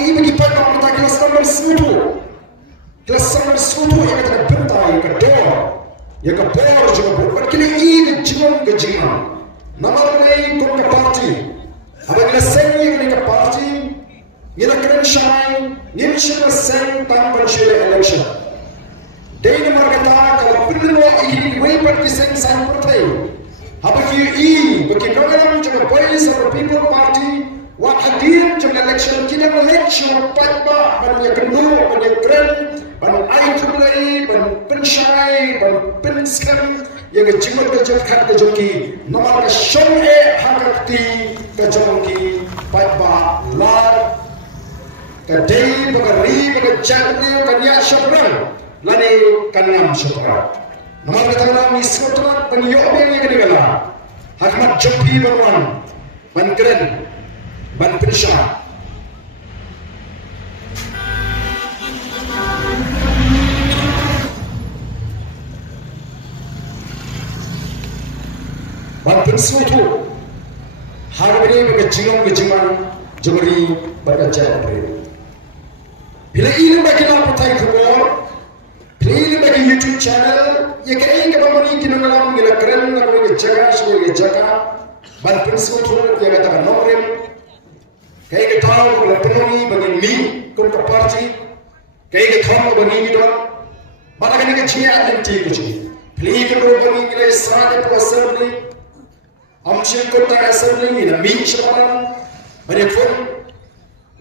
ini bagi pada kita kelas nomor 10. Kelas nomor 10 yang kita bentai yang kedua. Yang kedua juga bukan kini ini jingan. Nama ini kau ke parti. Apabila saya ini ke parti, kita keren shine, ini semua sen tanpa sila election. Dari mereka kalau benar ini wajib sen sen partai. Apabila ini bagi program juga boys or people party. Wah hadir jam election kita election pada banyak kedua banyak keren banyak IEEE banyak pensyai banyak penskam yang kejimat kejekat kejoki nomor kesyong hakati kejoki pada lar kedai bagari bagajatnya kanya syabran lani kanam syabran nomor ketahuan misrotra penyok yang kedua hakmat jopi berwan ban keren ban pensyai ban pensuatu hari ini kejiman jemari berkaca beri bila ini bagi laporan keluar bila ini bagi YouTube channel ya kaya kebamani kita ngalam gila keren ngalam jaga sebagai jaga ban pensuatu yang katakan nomor kaya kita tahu kalau penuhi bagi ni kun ke parti kaya kita tahu bagi ni doang mana kan kita cia nanti kucing pilih kita bagi kita sana pasal ni amshin kota assembly ni mi shabaran banyak pun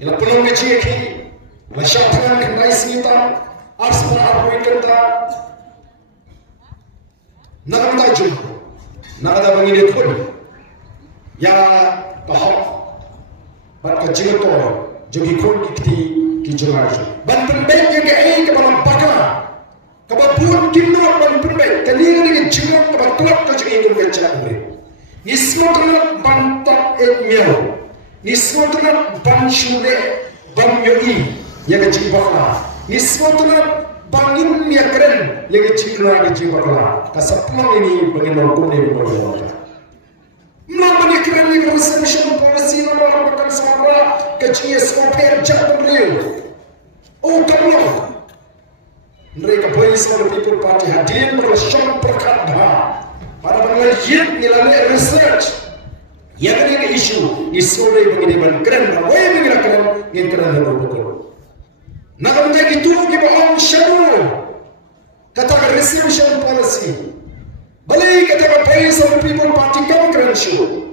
ila penuhi cia ki masyarakat kembali sita arsma arwin kita nak jumpa nak ada bagi dia pun ya bahwa Baca jilto jogi kon dikti ki jomar ban perben yang ai ke balam paka kabapun kinno ban perben kali ni jilto ke batlak ke jogi kon beca ure nismotna ban tak emio nismotna ban shude ban yogi yang ji bakla nismotna bangin ya keren yang ji kra ke ji bakla kasapun ini bagi norkom ni boleh Melawan keren ni resolution policy nomor berkali sama kecil skopir jatuh real. Oh kamu, mereka boys or people party hadir berlangsung perkara. Para penelitian nilai research yang ada isu ni begini ban keren, awak begini keren, yang keren lebih betul. Nak menjadi itu kita on shadow kata resolution policy. Balik kata boys or people party kamu keren show.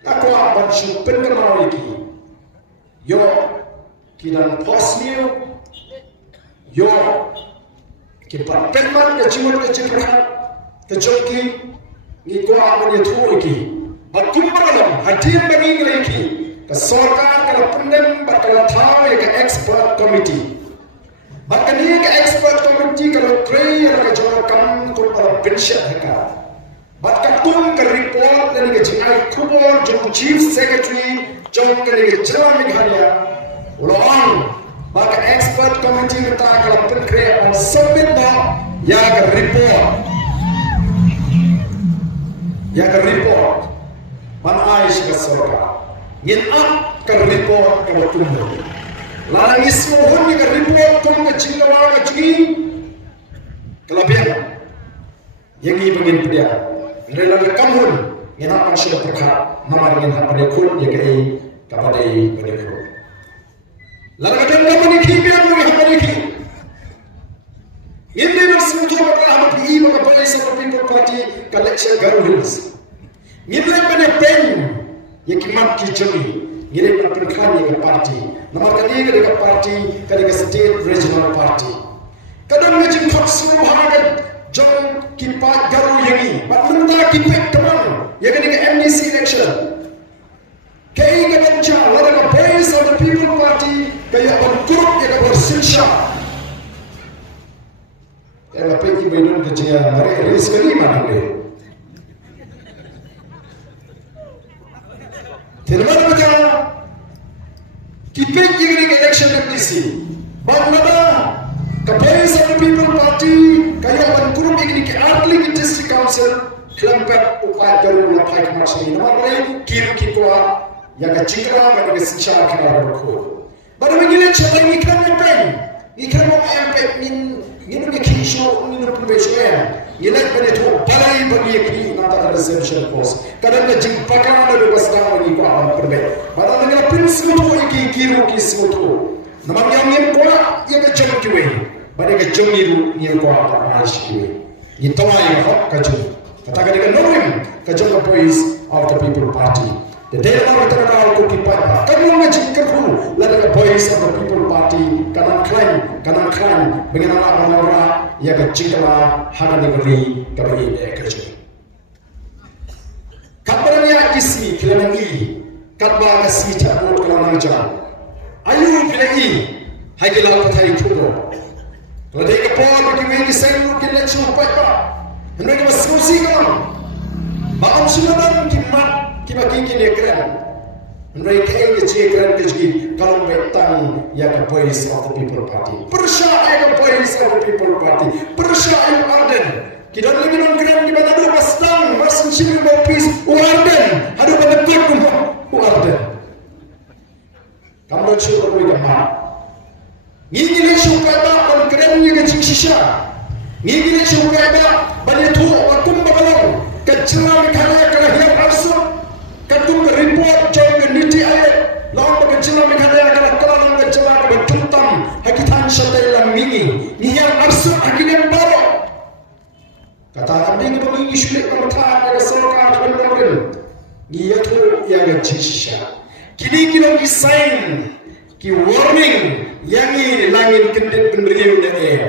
Aku akan show pengenal lagi. Yo kidan posniu. Yo kita penman kecimut keciprahan kejoki ni ko akan itu lagi. Batum malam hadir bagi lagi. Kesorkan kalau pendem bakal tahu ke expert committee. Bahkan ni ke expert committee kalau tray yang kejokan tu para pensyat heka. Bahkan tum ke report dari kejingai kubur jom chief secretary jom ke jalan Meghalaya ulang bahkan expert committee kita kalau perkara on submit dah ya ke report mana Aish ke surga ngin up ke report ke tumbuh larang ismohon ni ke report tum ke cinggawa ke cing kelebihan yang ini begini dia Rela kamun yang akan sudah perkat nama dengan hak pendekul yang kaya kepada pendekul. Lalu kadang nama ni kibian lagi hak pendekul. Ini nasi itu apa hak PI maka pada sama people party collection garuhils. Ini pada pen yang kimat kijami. Ini pada perkat yang party. Nama kali ke party ke state regional party. Kadang macam tak semua hal Jom kipat garu yang ini, benda kipat kemana? Yang ini ke MDC election. Kaya kebaca, lalu ke base of the people party, kaya berkuruk yang bersilsya. Kaya pergi bidun kecil, mereka sekali mana ni? Tidak baca. Kipat yang ini ke election MDC, bagaimana? Base of the people party, kaya berkuruk yang ini ke Artling District Council, kelempet upaya garu lapai kemasih ini. Nama lain kiri kita yang kecikra, mereka secara kena berkuruk. Baru begini siapa yang ikan pen, ikan mau empek ni kisah ni profesional. Ilai pada tu balai bagi kini nata reception course. Kadang jing pakar ada pasang ni ko alam perbe. Pada negara prinsip tu iki kiru kismu tu. Namanya yang kola yang kejam kiwe. Pada kejam ni yang kola tak malas kiwe. Itu yang hak kejam. Katakan dengan norim kejam ke voice of the people party. The day of the Tarawa ko kipa. Kamu ngajik kerhu lalu ke voice of the people party kanan klaim dengan orang-orang yang keciklah hana negeri kami kecil. Kabarnya isi kelengi katba kasi cabut kelang jam. Ayu kelengi hai kelang patai tudo. Kalau dia kepon bagi wegi selu kelang cupai pa. Hendak masuk kan. Bakam sunan kimat kibaki dia keren. Mereka yang kecil kecil kalau betang ya ke voice of the people party. Persyai ke voice of the people party. Persyai Arden. Kita lagi non keren di mana dua pastang masih sini bopis Arden. Ada pada kau Arden. Kamu cuba kau ikut. Ini ni suka tak non keren ni kecil sisa. Ini ni suka tak banyak tu waktu malam kecilan kaya kelahiran asal. Kadung report jauh niti ayat lawan berkecilan mekanya kalau kelang berkecilan bertuntam hakitan syaitan mingi yang arsu hakitan baru kata kami ini sulit bertahan dari serkan berlawan dia tu yang jisya kini kita design ki warning yang ini langit kendit peneriu dari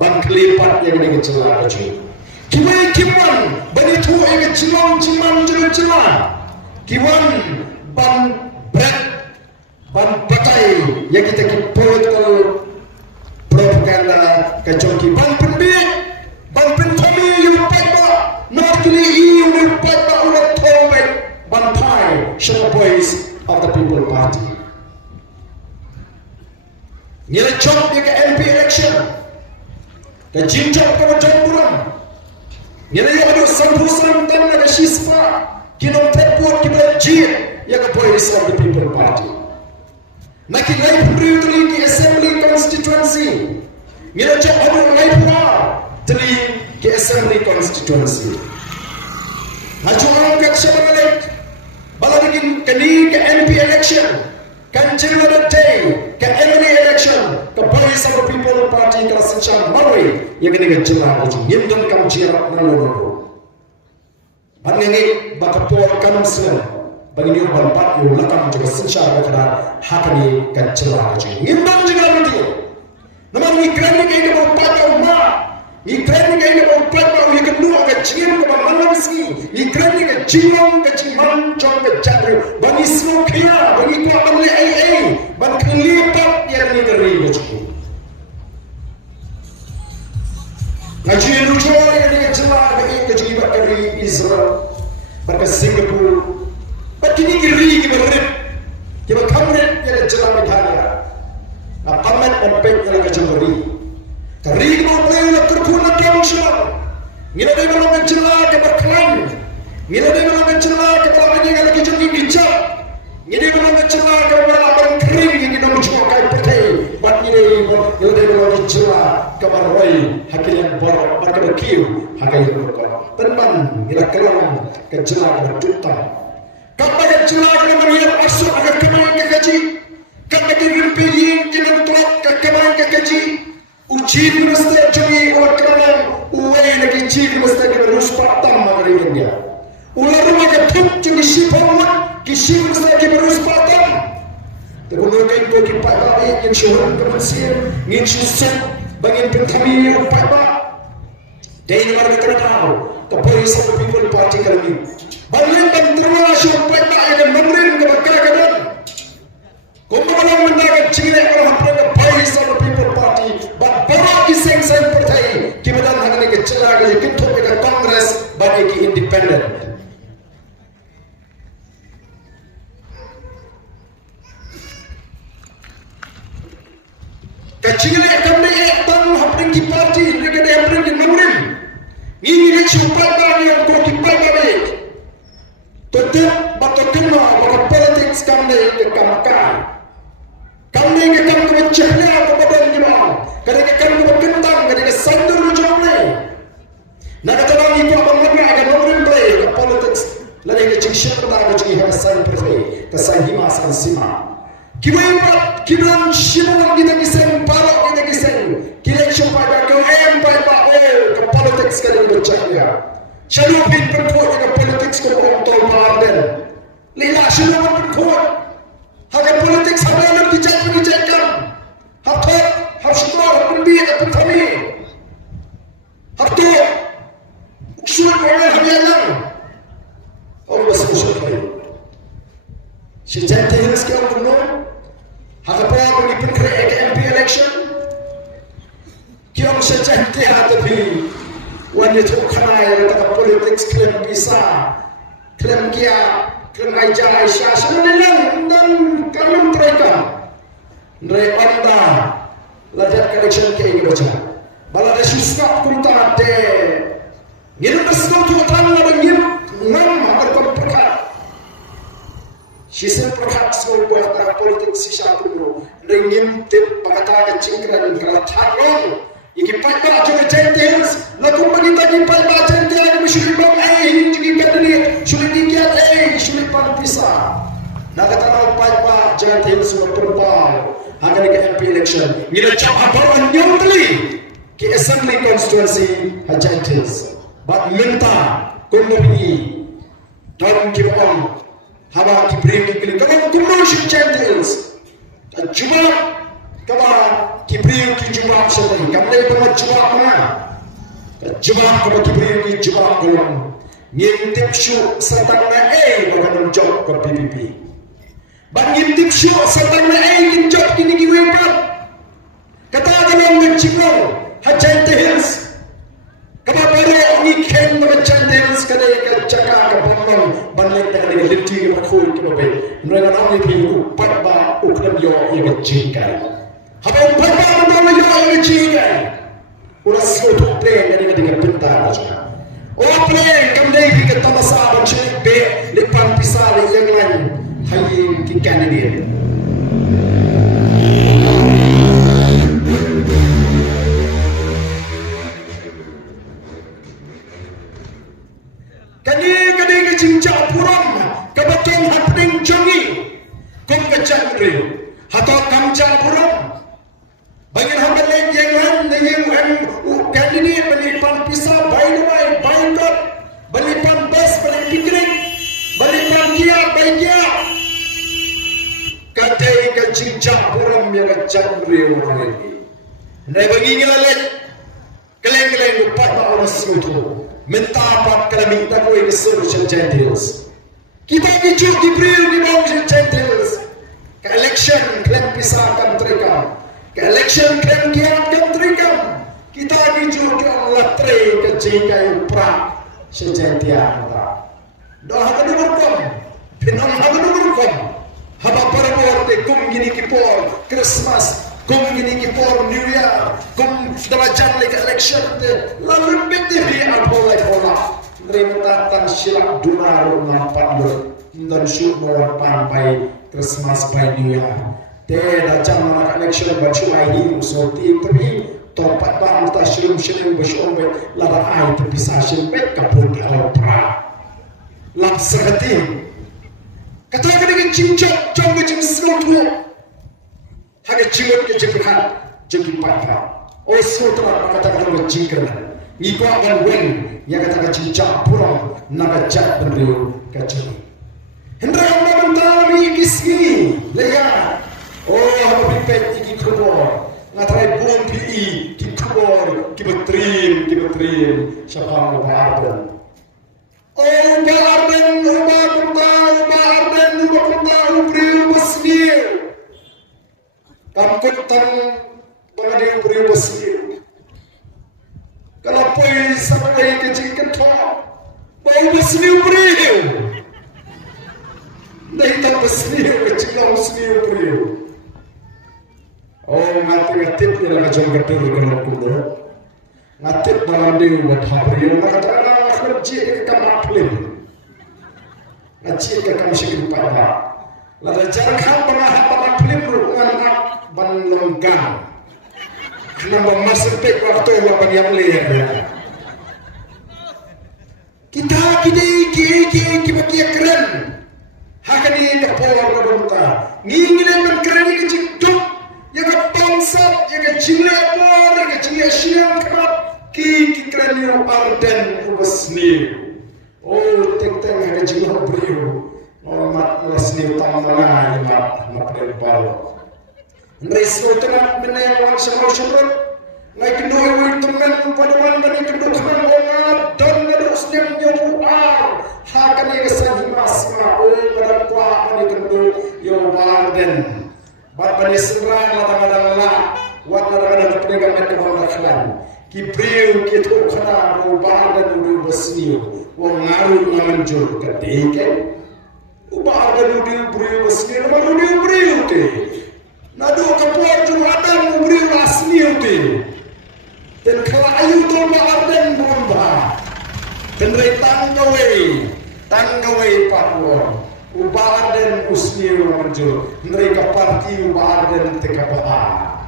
ban kelipat yang dikecilan kecil kiman bani tu yang ciman jelas Kiwan ban berat, ban batai yang kita political propaganda kecoki ban pendek, ban pentomi yang payba, nak kini yang payba ulat tolbek, ban pai, show voice of the people party. Nilai job dia ke MP election, ke jinjak ke jamburan, nilai yang ada sampusan dan ada sispa. Kinong tepot kita jir yang voice of the people party. Naki life privilege di assembly constituency. Mila cak ada life war teri ke assembly constituency. Haju orang kat syabalik baladigin kini ke MP election. Kan ada day ke MLA election ke voice of the people party ke sencang marwai yang kini ke jelah haju. Yendon kam jirat nalolo. Anenge bakapor kanam sen bagi ni balpat yo lakam juga sensyar bakada hakani kan celah aja ngimban juga nanti namun ni keren ni ke balpat umma ni keren ni ke balpat ba yo kedua ke cingin ke mana mesti ni keren ni ke cingong ke ciman jong ke jadru bagi snokia bagi ku amle ai ban kelipat yang ni keri baju Haji Rujo yang dengan celah bagi kejibat dari Israel, berkat Singapura, bagi ni kiri kiberip, kiber kamret yang celah Meghalaya, apamat empek yang kejemuri, kiri kiber play yang terpuna kangsur, nila dia malam celah kiber klaim, nila dia malam celah kiber lagi yang lagi jadi bijak, nila dia malam celah kiber laban kering yang kita menjual kai petai, bat nila dia malam celah kiber roy. Hakilan borok berkata kiu hakilan borok terbang ila kelang kejelang berjuta kata kejelang dengan melihat asur agar kemarin ke gaji kata dirimpiin dengan tuak ke kemarin ke gaji uji mesti jadi orang kelang uwe lagi uji mesti berus patang magarin dia ular rumah ketuk jadi sipawat kisi mesti berus patang terbunuh kain bagi patah yang syuhur kemensian ngin susut Bagi pentami yang payah, dari mana kita tahu, tapi satu people party kami. Balik dan terus yang payah yang memerin keberkatan. Kumpulan mendapat ciri orang pada bayi satu people party, bapak iseng partai, kemudian hanya kecelah kerja kita ke Kongres bagi ke independen. Kecilnya kami ektam hapring ki parti mereka dah hapring ki memurin. Ini dia cuba yang kau kipai balik. Tetap batok kena batok politics kami ke kamakan. Kami ke kasahima sang sima. Kiwaipat kibran shibuan kita kiseng palok kita kiseng election pada ke pada ke politics kali bercakap. Shalupin berkuat ke politics ke kontrol parden. Lila shalupin berkuat. Haga politics haga nak dijadikan. Hatot haruslah pembiak pertama. Hatot usul orang hadiah. Allah SWT. Sejak tahun sekian bulan, apa yang diperkirakan ke MP election, kiam sejak tahun tapi wanita kanai yang politik klaim bisa, klaim kia, klaim aja Aisyah, sebenarnya dan kalian mereka, mereka lajar election ke ini baca, balada susah kunta de, ini bersatu tuan lagi nama berkomplika. Sisa perkat semua buat politik sisa dulu. Ringin tip pakata kecingkran kalau tarong. Iki pada juga centils. Lalu kita di pada centil mesti bom juga kadang sulit dikiat sulit panpisa. Nak kata nak pada centil semua perpal. Agar ke MP election. Nila cakap apa yang teli ke assembly constituency centils. Bat minta komunikasi dan kibon. Haba kibrim kibrim kalau kumnosh channels jubab kaba kibrim ki jubab shay kamle kaba jubab mana jubab kaba kibrim ki jubab kolom ngintip shu satang na bagan job ko PPP ban ngintip shu satang na ngin job kini ki wepat kata dalam ngicipro hajantels kaba bare ni ken ba channels kada ka chaka ka bamam banlek ta kada lifti ka khoi ka be nora na ni pi upat ba ukram yo ye jinga habe upat ba no yo ye jinga ura so to play ngani ka pinta aja o play kam dei ki ka tamasa ba che be le pan pisale yang lain hayi ki candidate kani ke cinca puram kebetul happening jongi kum kecak real atau kamca puram bagi hambat yang lain yang candidate belipan pisah baikot belipan bus beli piknik belipan kia baiknya katai ke cinca puram yang kecak real lagi nai bagi ngilalet keleng-keleng lupa orang semutu minta apa kalau minta kau ini solution gentles kita bicu di beriu di bawah gentles ke election klaim pisah akan terekam ke election klaim kiat akan terekam kita bicu ke latre ke jika upra sejentian dah akan diberkom pinam akan diberkom haba perbuat kum gini kipor Christmas kum gini kipor New Year kum dalajan lagi election lalu beti apa lagi pola mereka tan silap dunar nampak lo dan syuk mau pampai Christmas by New Year dalajan mana election baju ID usulti tapi topat bang kita shirum bersyukur lada ai tapi sashin bet kapur di opera lap seketin kata dengan cincok jom cincok tu haga ciut ke cepat jadi patah oh sutra kata cincang ngiko akan wen yang kata cincak purong naga cat beriu kacau hendra orang mentari kismi leya oh haba pipet iki kubor ngatrai bom pi ki kubor ki betrim siapa mau barben oh barben beriu besmir kamputang pengadil beriu besmir kalau poi sampai ke jingketok bau besmir beriu dah tak besmir ke cikau besmir beriu oh ngatip ni lah jom betul dengan kuda ngatip dalam dia buat beriu kata nak kerja ke kamar film ngaji ke kamar syekh pada lada jarang pengahat pada film anak ban lengkang kenapa masuk pek waktu lapan yang lihat kita bagi keren hakani ka por ka donta ngingile man krani ka jikduk ya ka pangsat ya ka jingle por ya ka jingle siang ka ki krani arden ubasni oh tek ka jingle brio oh mat lasni tamana mat bal Reso tengah menewang semua ngai kendoi wui temen padawan bani kenduk kan ongat dan ngedus nem nyobu ar hakan ye kesan himasma oh pada kuah bani kenduk yo barden bani serang madang-madang la wat madang-madang pedagang dan kebanggaan kibriu kitu kana ro barden uru besni wong ngaru ngamanjur kedeke barden uru briu besni uru briu te nadu kepuar jumatan uru rasmi te dan kalau ayu tu maarden bomba dan rei tanggawe patwon ubarden usnir manjur mereka parti ubarden tekabah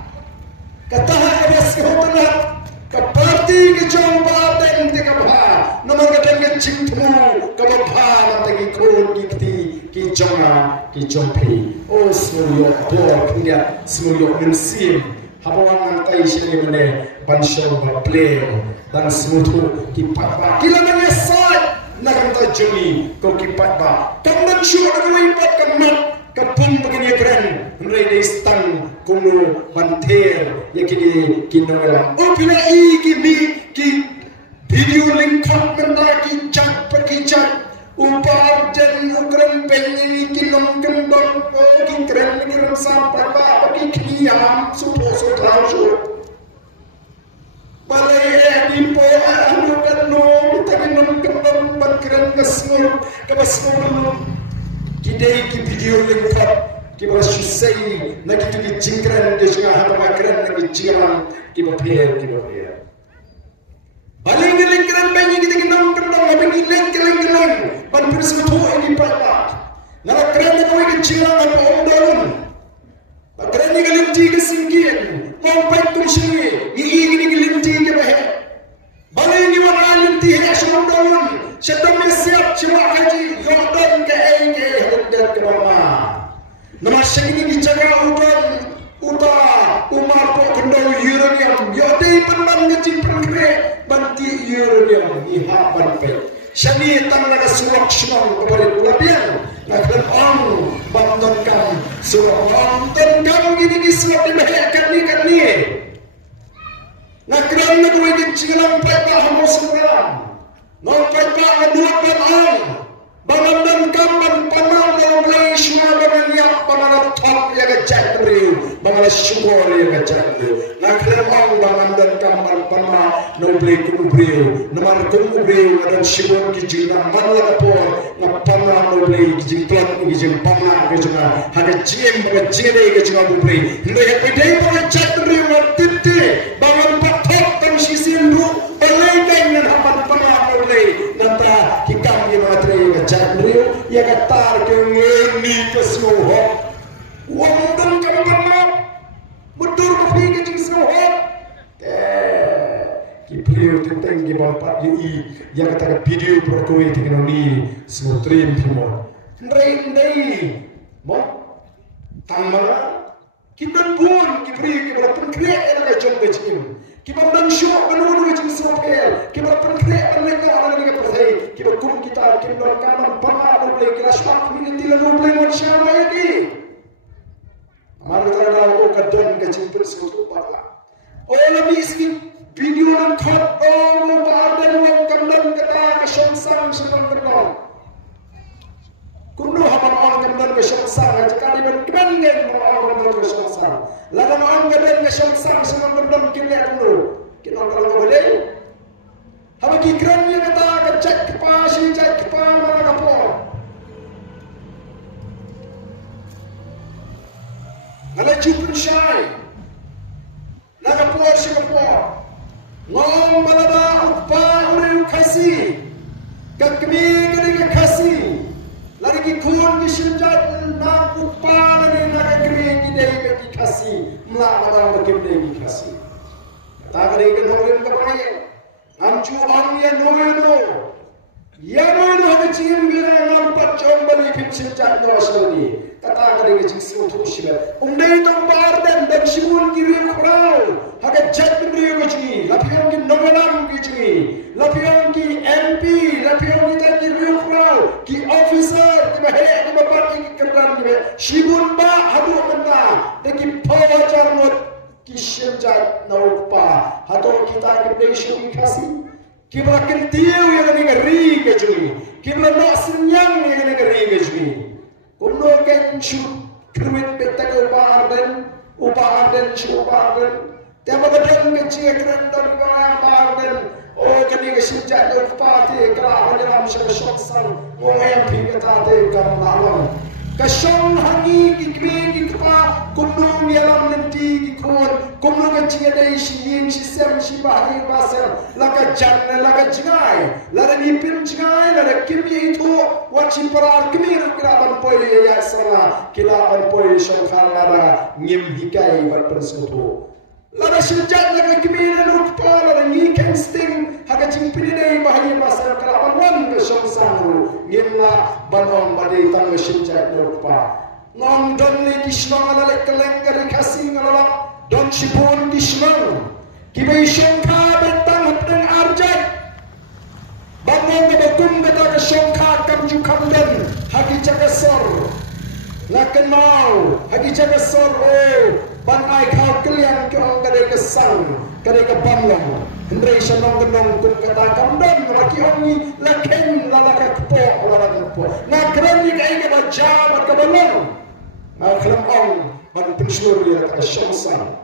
kata habis kehutana ke parti ke jombaden tekabah nomor kadang ke cintmu kabah matagi kon ki jompi oh semuanya bor punya semuanya mensim habawan nantai sini mana banshaw play dan semutu kipat ba kila menyesal nak kata jemi kau kipat ba kamu syur aku ipat kamu kapung begini keren mereka istang kuno banter ya kini kinoela oh bila ki video link up mendaki cak upar dan ukran penyi kinom kembang ki keren ni sampai ba ki kiam supo balai di poa anu kanu tadi nom kembang bangkiran kesmur kebasmur kidai ki video lengkap ki bersusai nak itu ki jingkran ke sungai hamba makran nak jingkran ki bapir balai ni lengkran banyak kita ki nom kembang apa ki lengkran ban persatu ini pada nak keren nak ki jingkran apa omdalun keren ni galimti ke singkian mau baik tu sini ini galimti ke bah balai ni mana galimti hai syamdalun sedang siap cuma haji Jordan ke hendak ke mama nama segini dijaga uta umar po kendau uranium yodi penman ngecing pengre banti uranium ihapan pe syami tanah suwak syamang kepada pelabian nakkan on bantuan kami suwak bantuan kami gini suwak dimahkan ni nakkan nak wajib cingalang payah hamoseram nampai pak aduat pan bangan kamban panau dan mulai semua bangan yak bangan top ya gajah beriu bangan syukur ya gajah beriu nak keremang bangan dan kamban panau noble kuberiu nomor kuberiu dan syukur kijina mana kapor ngapana noble kijiplan kijim panau kijina ada jim bajere kijina kuberiu ndai pedai bangan gajah beriu titte bangan top dan sisim ru balai dengan hapan panau noble nata hikam yang matre jadriu ya katar ke ngeni kesuho wong dan kampana mudur ke pigi jing suho ki beliau tentang ki bapak yi ya kata video berkoi dengan ni smutrim pimo ndai mo tamara kita pun ki beri ki berapun kriak era jom bejing kita dan syok menunggu jing sopel kita berpengkrek mereka orang yang percaya kita kum kita dan kaman panah boleh kita syak minti lalu boleh manusia lagi mari kita lalu kadon kecimpir suatu parla oh lebih sikit video dan cut oh ada orang kamdan kita kesyamsang sebelum kedon kuno hapan orang kamdan kesyamsang sekali berkengen orang kamdan kesyamsang lalu orang kamdan kesyamsang sebelum kedon kita dulu kita kalau boleh apa kikrannya kata kecek kepala mana kapor ada cupun syai nak kapor si kapor ngom balada uppa uri kasih kakmi kali kasih lari kikun disenjat nak uppa lari nak kri kidai kasih melawat berkebdai kasih tak ada ikan horin kepada Amcu ang ya no Yang mana kecil bila nampak combali kecil cak dosa ni, kata kali kecil semua sila. Umdai tu bardan dan simul kiri kurau, haga jat beri kecil, lapian ki nomenam kecil, lapian ki MP, lapian ki tadi kiri kurau, ki officer, ki bahaya, ki bapak ki kerdan ki simul ba hadu kena, deki pawajar mot ki sejat naupa, hadu kita ki beri kasih. Kibla kentiu yang negeri kecil, kibla nak senyang yang negeri kecil. Kuno kencu kermit petak upah arden syuparden. Tiap badan kecil keren dan arden. Oh kini kesenjat upati kerana dalam syok-syok yang pikirkan kemalan. Kasong hangi kikri kikpa kumnung yalam nanti kikon kumnung kecil ada isi sistem sibahi pasal laka jangan laka jingai lada nipin jingai lada kimi itu wajib perar kimi kiraban poi ya sana kiraban poi syangkal lada ngim hikai berpersuatu lada sejak lada kimi lada rupa lada ngiken sting haga jimpini dai bahi pasal kiraban wan besong sangu ngimla banom badai tang sejak rupa non don le kisnong ala le keleng kari kasing ala don sipun kisnong kibai syongka betang hapdeng arjat bangun kebekum betang syongka kamju kamden hagi jakasor lakan mau hagi jakasor oh banai kau keliang kau kadai kesang kadai kebamlong hendrai syanong genong kum kata kamden laki ongi laken lalaka kepo lalaka kepo nak keren ni kai ke baca bat kebalong Akhiram ong bagi pensyur ya kata syamsan.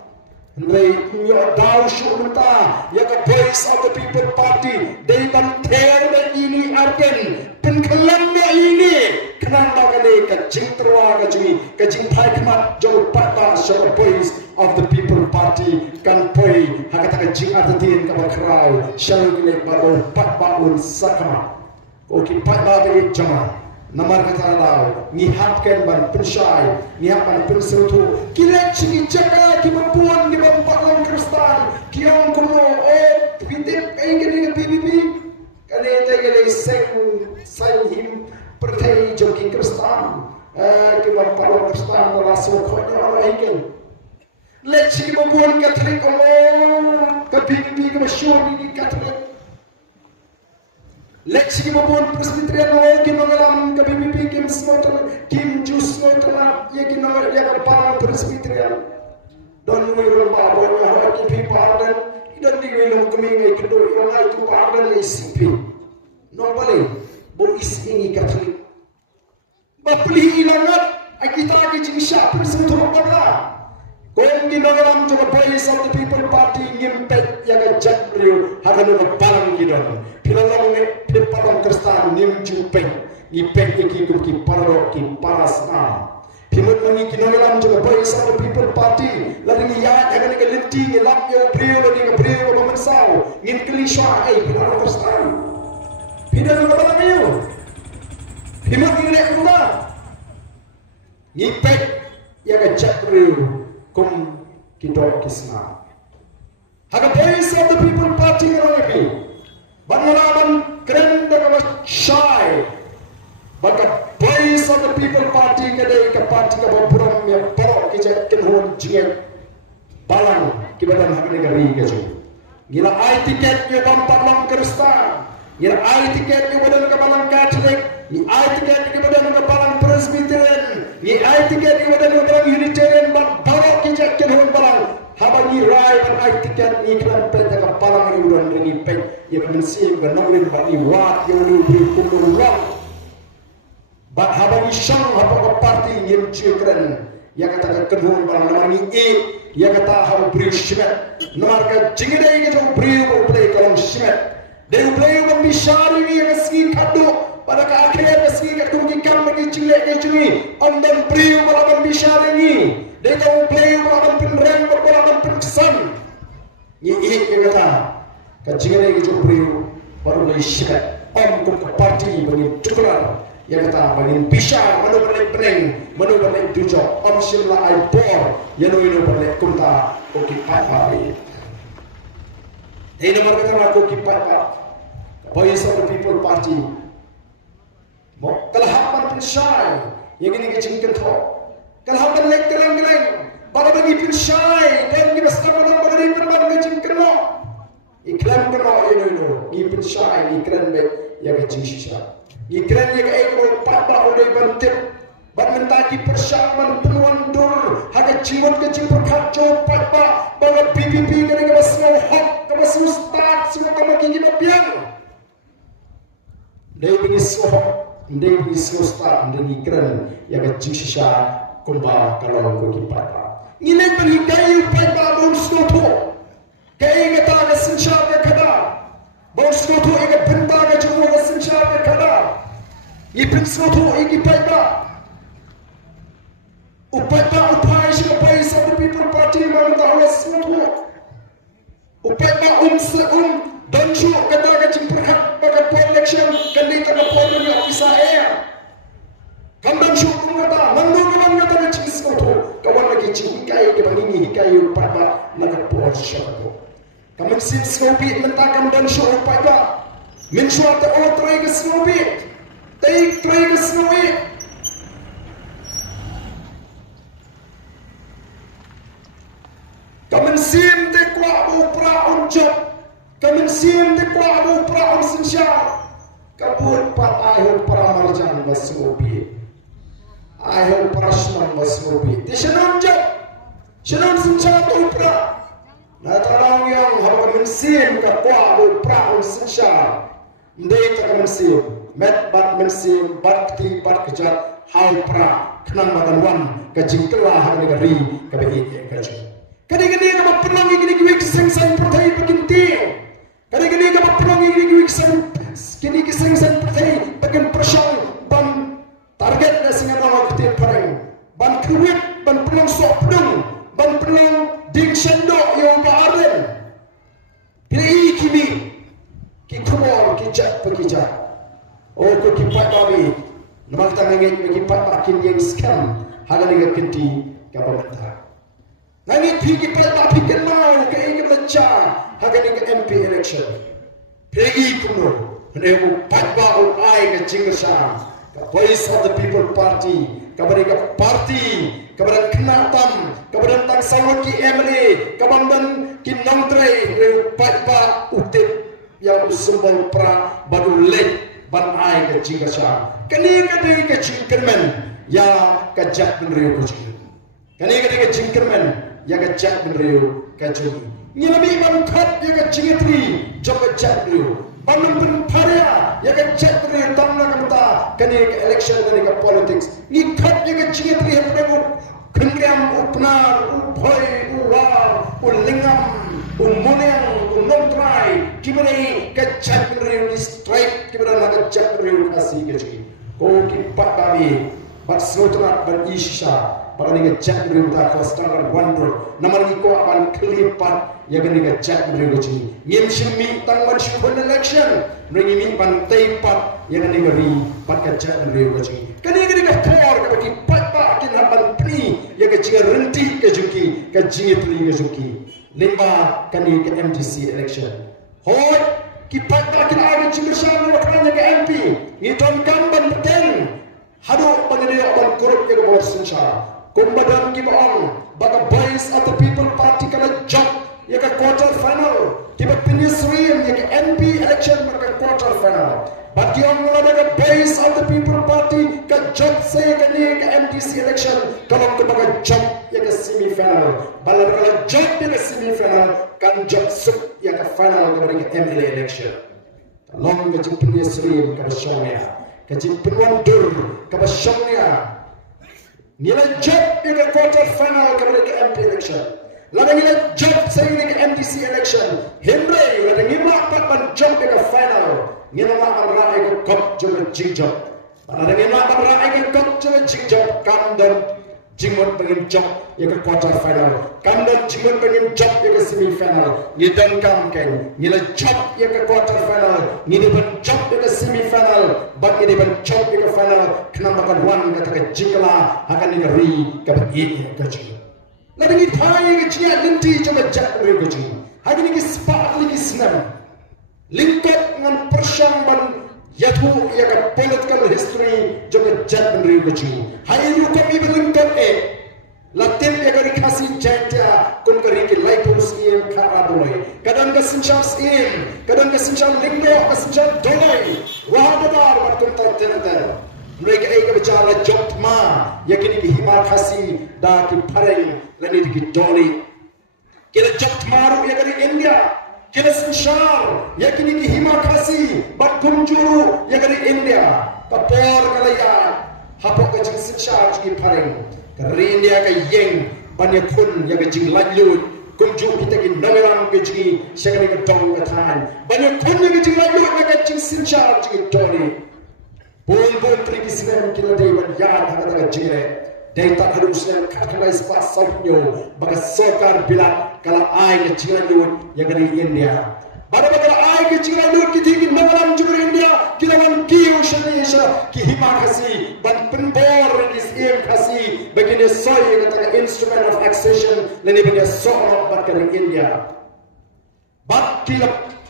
Hendrai nyo dau syurta ya ke voice of the people party. Dari banter dan ini arden penkelam ini kenapa kali kecing terwa kecing kecing pai kemat jauh pada syur voice of the people party kan poi hakata kecing arden kabar kerau syur kali baru pat baun sakama. Oke pat baru jama. Namar kata lau, nihapkan ban pensyai, nihapkan penserutu. Kira ciri jaga kimapuan di bawah lang Kristan. Kiong kuno, pitip kini PBB. Kali tegale sang him pertai joki Kristan. Kimapuan lang Kristan terasa konya orang ingin. Let kimapuan Katolik ke PBB kemasyur ini Katolik. Leksi kibabon presbyterian awal kinogalam ke BBP kim smotel kim jus smotel ya kinogal ya kepala presbyterian don wirul babonya hati pi pardon dan diwilung kemingai kedua yang itu pardon ICP no boleh bo ini Katolik bapli ilangat kita kicing syak presbyterian pada kong kinogalam coba voice of the people party ngimpet ya gajak beliau hagan barang kidon pilalong ni parang Kristan nim jupeng ipek iki ki parok ki parasna pimut mangi kinogalam coba voice of the people party lari ya hagan ke lenti ni lap yo brio ni ke brio pemensau ngin keliswa pilalong Kristan pidan barang ayo pimut ni nek kula ipek ya gajak beliau kum kita kisna. Haga voice of the people party lagi. Banglaban keren dengan shy. Baga voice of the people party kedai ke parti ke bawah yang porok kita kenhun jinget balang kibadan hak negeri keju. Gila ai tiket yo bampak lang Kristan. Gila ai tiket yo badan ke balang Katolik. Ni ai tiket yo badan ke balang Presbyterian. Ni ai tiket yo badan ke balang Unitarian. Barok kita kenhun balang. Habang ni rai dan ai tiket ni kelan peta ke balang ni udan ni pek. Ya kemensim benolin bani wat yo ni kumur wang. Bak habang ni syang habang parti ni cekren. Ya kata kenhun balang nama ni ya kata habang beri syimet. Nomor ke jingidai ke jauh beri play kalong syimet. Dia play membisari ni yang segi kado. Pada keakhirnya segi kado kikam bagi cilek ke cumi. Amdan beri malah membisari ni. Dia tahu play malah penrem malah penkesan. Ini kata. Kajingidai ke jauh beri baru beli syimet. Om ke parti bagi cukuran. Ya kata bagi bisar mana balik peneng mana balik tujuh om sila ai bor ya no balik kunta oki papa ini nomor kata aku kipat voice of the people party Mo kalahapan pensyai yang ini kecingkan to. Kalahapan lek keleng-keleng pada bagi pensyai dan kita sedang bagi penban kecingkan mo. Iklan keno ini ni pensyai iklan be yang kecing sisa. Iklan yang ekor papa udah bantip. Ban mentaki persyaratan penuan dur haga cimut kecing perkacau papa bawa PPP kena ke basno hok ke basno start semua kama kiki mapiang. Dai bingis hok ndai start ndai keren ya kecing sisa kumba kalau ko ki papa. Ngile berhikai papa bau skoto. Kai ngata ke sensyar kada. Bau skoto ega benda ke jumo ke sensyar kada. Ipin skoto igi papa. Upai of the People Party memang semua. Upai donju kata kecing perhat pakai election kandidat ke polri ofisa air. Kandang syukur kata mandungan kata kecing semua. Kawan lagi cing kai ke bangini kai upai ba nak pol syukur. Kamu sim skopi mentakan dan syukur upai ba. Mensuat all try ke skopi. Take try ke skopi. Kamen sim te kwa upra unjok, kamen sim te kwa upra unsinsya. Kabut pat ayo para marjan basmobi, ayo para shman basmobi. Di shanam jok, shanam sinsya to upra. Na tarang yang harus kamen sim ka kwa upra unsinsya. Ndai ta kamen sim, met bat men sim bat ti bat kejat hau pra kenang makan wan kajingkelah hari negeri kabe kajing. Kali-kali kamu pelang ini kuik sengsan pertai bagian tiang. Kali-kali kamu pelang ini kuik sengsan pertai bagian persang ban target na singa nama kita pareng. Ban kuik ban pelang sok pedung ban pelang ding sendok yang baaren. Pilih kimi ki kumor ki jat pekijat. Oh ko ki pat babi. Namal tangengit ki pat makin yang scam haga ni kenti kapamentah. Nangit pigi pada pikir mau ke ingin belajar haga ni ke MP election. Pergi kuno, menebu patba ulai ke cinggersam, ke Voice of the People Party, kepada ke parti, kepada kenatam, kepada tang sawat ki MLA, kepada ki nongtre, menebu patba utip yang usumbal pra baru lek ban ai ke cinggersam. Kini ke cingkerman ya kejak menebu kucing. Kini ke cingkerman yang kejat beriu kajuni. Nyelami mangkat yang kejingitri jom kejat beriu. Bangun penparia yang kejat beriu tamna kamta kani ke election kani ke politics. Ngikat yang kejingitri yang beriu kendriam upnar upai uwar ulingam umunyang unontrai kibari kejat beriu di strike kibara nak kejat beriu kasih kejuni. Kau kipat kami bat slotrat bat isha. Para ni kejak beriu tak kau setengah wonder. Nama ni kau akan kelipat yang ni kejak beriu kecil. Ngim shimi tang man shipon election. Ringi mi pantai pat yang ni beri pat kejak beriu kecil. Kani kekor kebagi pat pat kin hapan pri yang kecil renti kejuki kejingit pri kejuki. Limba kani ke MDC election. Hot kipat pat kin ada cinggersam wakannya ke MP. Ngiton kamban peteng. Haduk pengedia ban korup ke bawah sensara. Kumbadan kibaon baka Voice of the People Party kala job ya ka quarter final kiba pinisrim ya ka MP election baka quarter final baki ang wala ka Voice of the People Party ka job say ka ni ka MDC election kalong ka baka job ya ka semi final balar kala job ya ka semi final kan job sup ya ka final ka baka MLA election kalong ka jing pinisrim ka syongya ka jing pinwan dur ka syongya. Nilai job di quarter final kepada ke MP election. Lalu nilai job saya di ke MDC election. Himrei lalu nilai pat job di ke final. Nilai makan rakyat ke kop juga jingjob. Lalu nilai makan rakyat ke kop juga jingjob. Kamdan jingmut pengen job ya ke quarter final. Kamdan jingmut pengen job ya ke semi final. Nilai kamkeng nilai job ya ke quarter final. Nilai job ya ke semi final. Bagi nilai job ya ke final. Kenapa kan wan kata ke jingla akan negeri kebagi kecil. Lalu ni thai kecil linti cuma jat negeri kecil. Hari ni sepak lagi senam. Lingkap dengan persyang ban yaitu ia political history juga jat beri keju. Hai yu kami berlengkap Latin ia kari kasih jaya kun kari ki laipus iem karaboloi. Kadang kesincar kadang kesincar linggo, kesincar doloi. Wahadar berkun tertentu. Mereka ega bicara jokma, yakini ki hima kasih dah ki pareng lani ki doloi. Kila jokmaru ia kari India. Kila sincar yakini ki hima kasih berkun juru ia kari India. Kapor kalaya hapok kecil sincar ki pareng. Kari India ka yeng banyak kun yang kecil lanjut kunjung kita ki nangeram kecil sekali ketong ketan banyak kun yang kecil lanjut yang kecil sincar kecil doni pun terkisah kita dewan yad harga kecil dari tak harus yang kalkulai sepas saudyo bagai sokar bila kalau ai kecil lanjut yang dari India pada kalau ai kecil lanjut kita ki nangeram juga India kita wan kiu shalisha ki hima kasi ban penbor is im kasi begini soy kata instrument of accession leni begini soal berkali India bat kila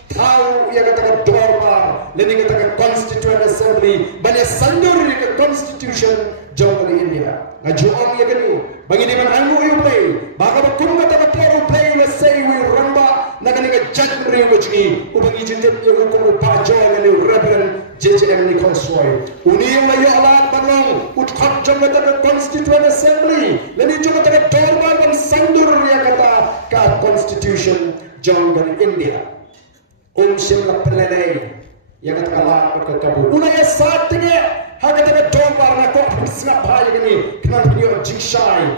tahu ia kata dorbar leni kata constituent assembly banyak sandur ke constitution jauh dari India ngajuang ia kini begini man angu you play baka bakun kata poru play let's say we ramba nakani ka judge riu chini ubangi jitep ye ko pa jo ngani rebel JJM ni konsoy uni la yo ala banong utkhat jam kata constituent assembly leni jo kata dorbar ban sandur ia kata ka constitution jauh dari India sim la pelele ia kata kala ke kabul unaya satnya hakata dorbar na ko snap ha ini kan video jishai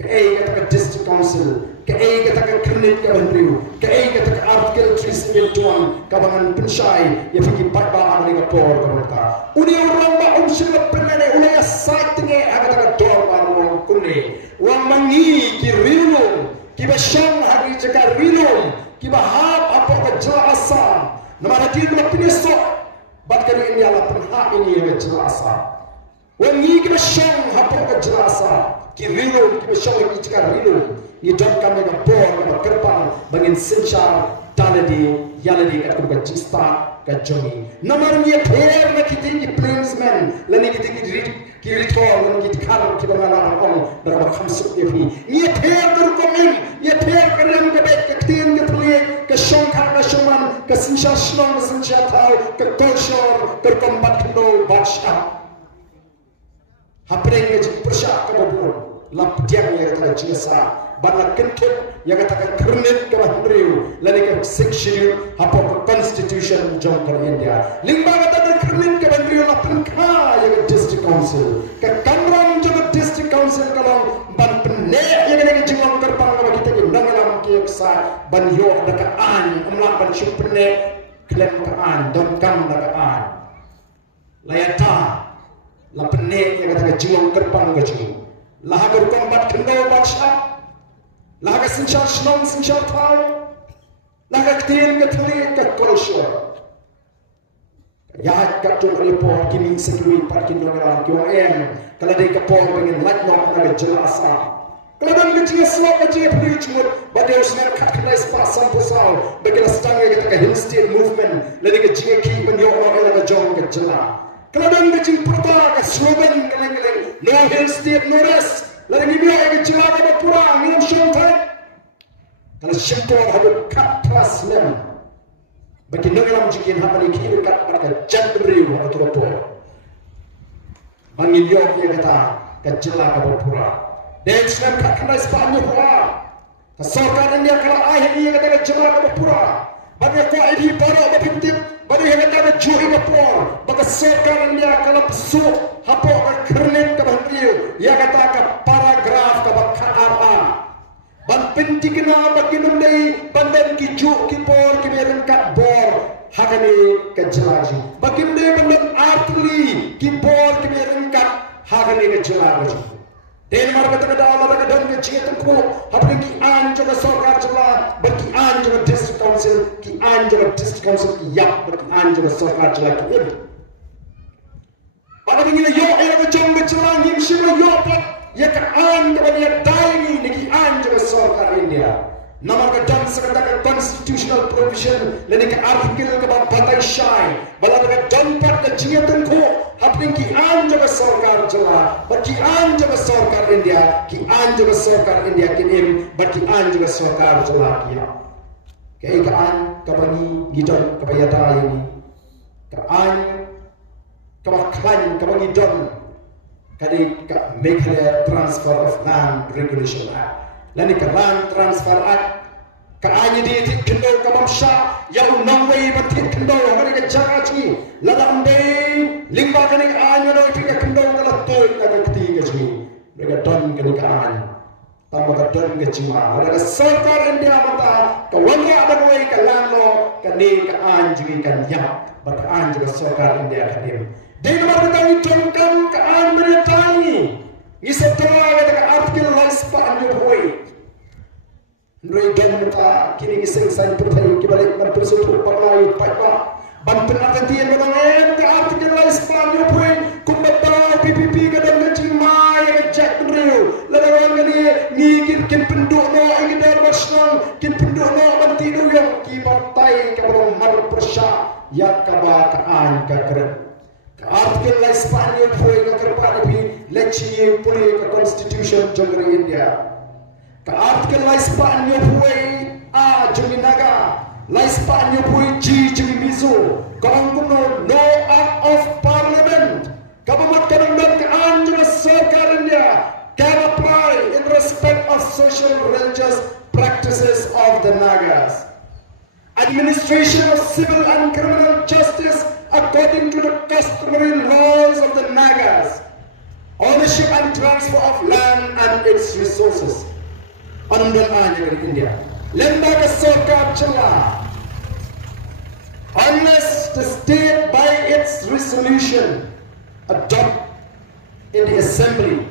ke kata district council ke kata kriminal ke bandriu ke kata article 371 kabangan pensyai ya fikir patba amri ka por ka uni ramba sim la pelele unaya satnya hakata dorbar mo kunne wa mangi ki rilo ki bashang hari jaka rilo ki bahab apa ka jelasan nama hati lu piniso bat kali ini ala penha ini yang jelasan wangi ki bashang apa ka jelasan ki rilo ki bashang ki jaka rilo ni dom kami ka por ka kerpan bangin sinchar taladi yaladi ka ka jista ka jogi namar ni pher na ki tingi plainsman lani ki tingi ki ritor lani ki khar ki bangala ong berapa khamsuk ye ni pher dur ko min ye pher ka ram ka bet ka tin ka thli ka shong kha ka shuman ka sincha shlong sincha thau ka kolshor ka kombat no baksha hapreng ke persha ka babur lap diam ye ka jisa bana kentut yang katakan kernit ke bahriu lani ke section apa constitution jong ke India lingba katakan kernit ke bahriu la penkha yang district council ke kamram jong district council kalau ban penne yang ke jong kerpang kalau kita ke nangalam ke sa ban yo daka an amla ban shupne klem ka an dom kam daka an layata la penne yang katakan jong kerpang ke jong la hagar kombat kendo baksha laga sinchar shlom sinchar thau laga ktin ke thli ke kolshor ya ka to report kimi sekui parkin nongran kyo em kala de ka por dengan lat no laga jelasa kala dan ke ji slop ke ji preach mut bade usmer khat khnai spa sam posao begala stange ke ka hill state movement lade ke ji ki ban yo no laga jong ke jela kala dan ke ji prota ka slogan keleng no hill state no rest lagi ni dia yang celaka berpura minum syaitan kalau syaitan ada kat trasnem bagi nengalam jikin hapa ni kiri kat pada jandriu atau berpura bagi dia yang kata kecelaka berpura dan sedang kat kena sepanya pura kesokan dia kalau akhir dia kata kecelaka berpura bagi kau ini para berpintip bagi yang kata juri berpura bagi sokan dia kalau besuk hapa kernit ke bahriu ia kata paragraf ke bakara ban pentingna baginum dei bandan ki ju ki por ki beren kat bor hakani ke jelaji bagim dei bandan artli ki por ki beren kat hakani ke jelaji den mar kata kada Allah ka dan ke chetan ko hapni ki an jaga sarkar jela baki an jaga district council ki an jaga district council ki yap baki an jaga sarkar jela ki pada begini yo era ke jom bercelang him sima yo pat ya ka an ke bani dai ni ki an jaga sarkar India Nama ka dan sekata constitutional provision leni ka artikel ka batai syai bala ka dan pat ka jingatan ko hapning ki an jaga sarkar jala but ki an jaga sarkar India ki an jaga sarkar India kinim but ki an jaga sarkar jala kia kai ka an ka bani gidan ka bayata ini ka an ka baklan ka bani don kadi ka Meghalaya Transfer of Land Regulation Act lani ka land transfer act ka anyi di ti kendo ka mamsha ya unang wei batit kendo ka ni ka jaga chi ladam be lingba ka ni anyo no ti ka kendo ka latto ka ka ti ka chi mereka don ka ni ka an tama ka don ka chi ma mereka sarkar India mata ka wanya da wei ka lano ka ni ka an ji ka nya ba ka an ji ka sarkar India ka ni de no ba ka ni ton kan ka an mere tani isa tawa ka artikel lais pa anyo hoi Nui dan mata kini kisah sain pertai kibalik berpersatu pakai pakwa banten artian menang ke artikel Spanyol pun kumbata PPP kadang ngaji mai ngejak real lawan ni kin penduk no igdar basnang kin penduk no banti do yang ki partai ke belum mar persya ya kaba kaan ka keren ke artikel Spanyol pun ke kerpa ni lechi puli ke constitution jangri India ka artikel Spanyol pun jumi naga Spanyol pun jumi mizo kang kuno no act of parliament kabamat kadang ke anjur sarkar India can apply in respect of social religious practices of the Nagas. Administration of civil and criminal justice according to the customary laws of the Nagas. Ownership and transfer of land and its resources. Anundan anjur India. Lembaga sarkar chala. Unless the state by its resolution adopt in the assembly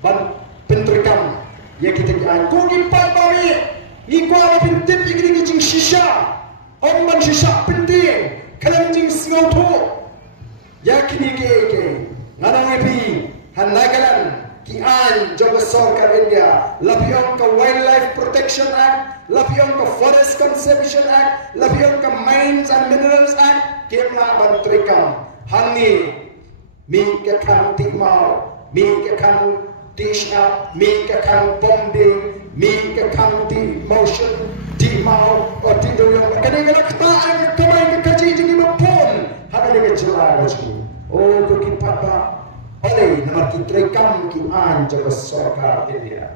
ban pentrikam ya kita kan ko ki palbari iko ala pintip igri jing shisha omban shisha penting kalam jing singoto ya kini ke nganang epi hanagalan ki an joga sarkar India lapion ka Wildlife Protection Act lapion ka Forest Conservation Act lapion ka Mines and Minerals Act kemla bantrikam hangi mi ke kan timau mi ke kan tisha mi ke kan bombing mi ke kan di motion timau o tido yang kani galak ta kamai ke kaji jini mapon hada ke jela gaji o ko ki papa oleh nama kita kam ki an jaga sarkar India.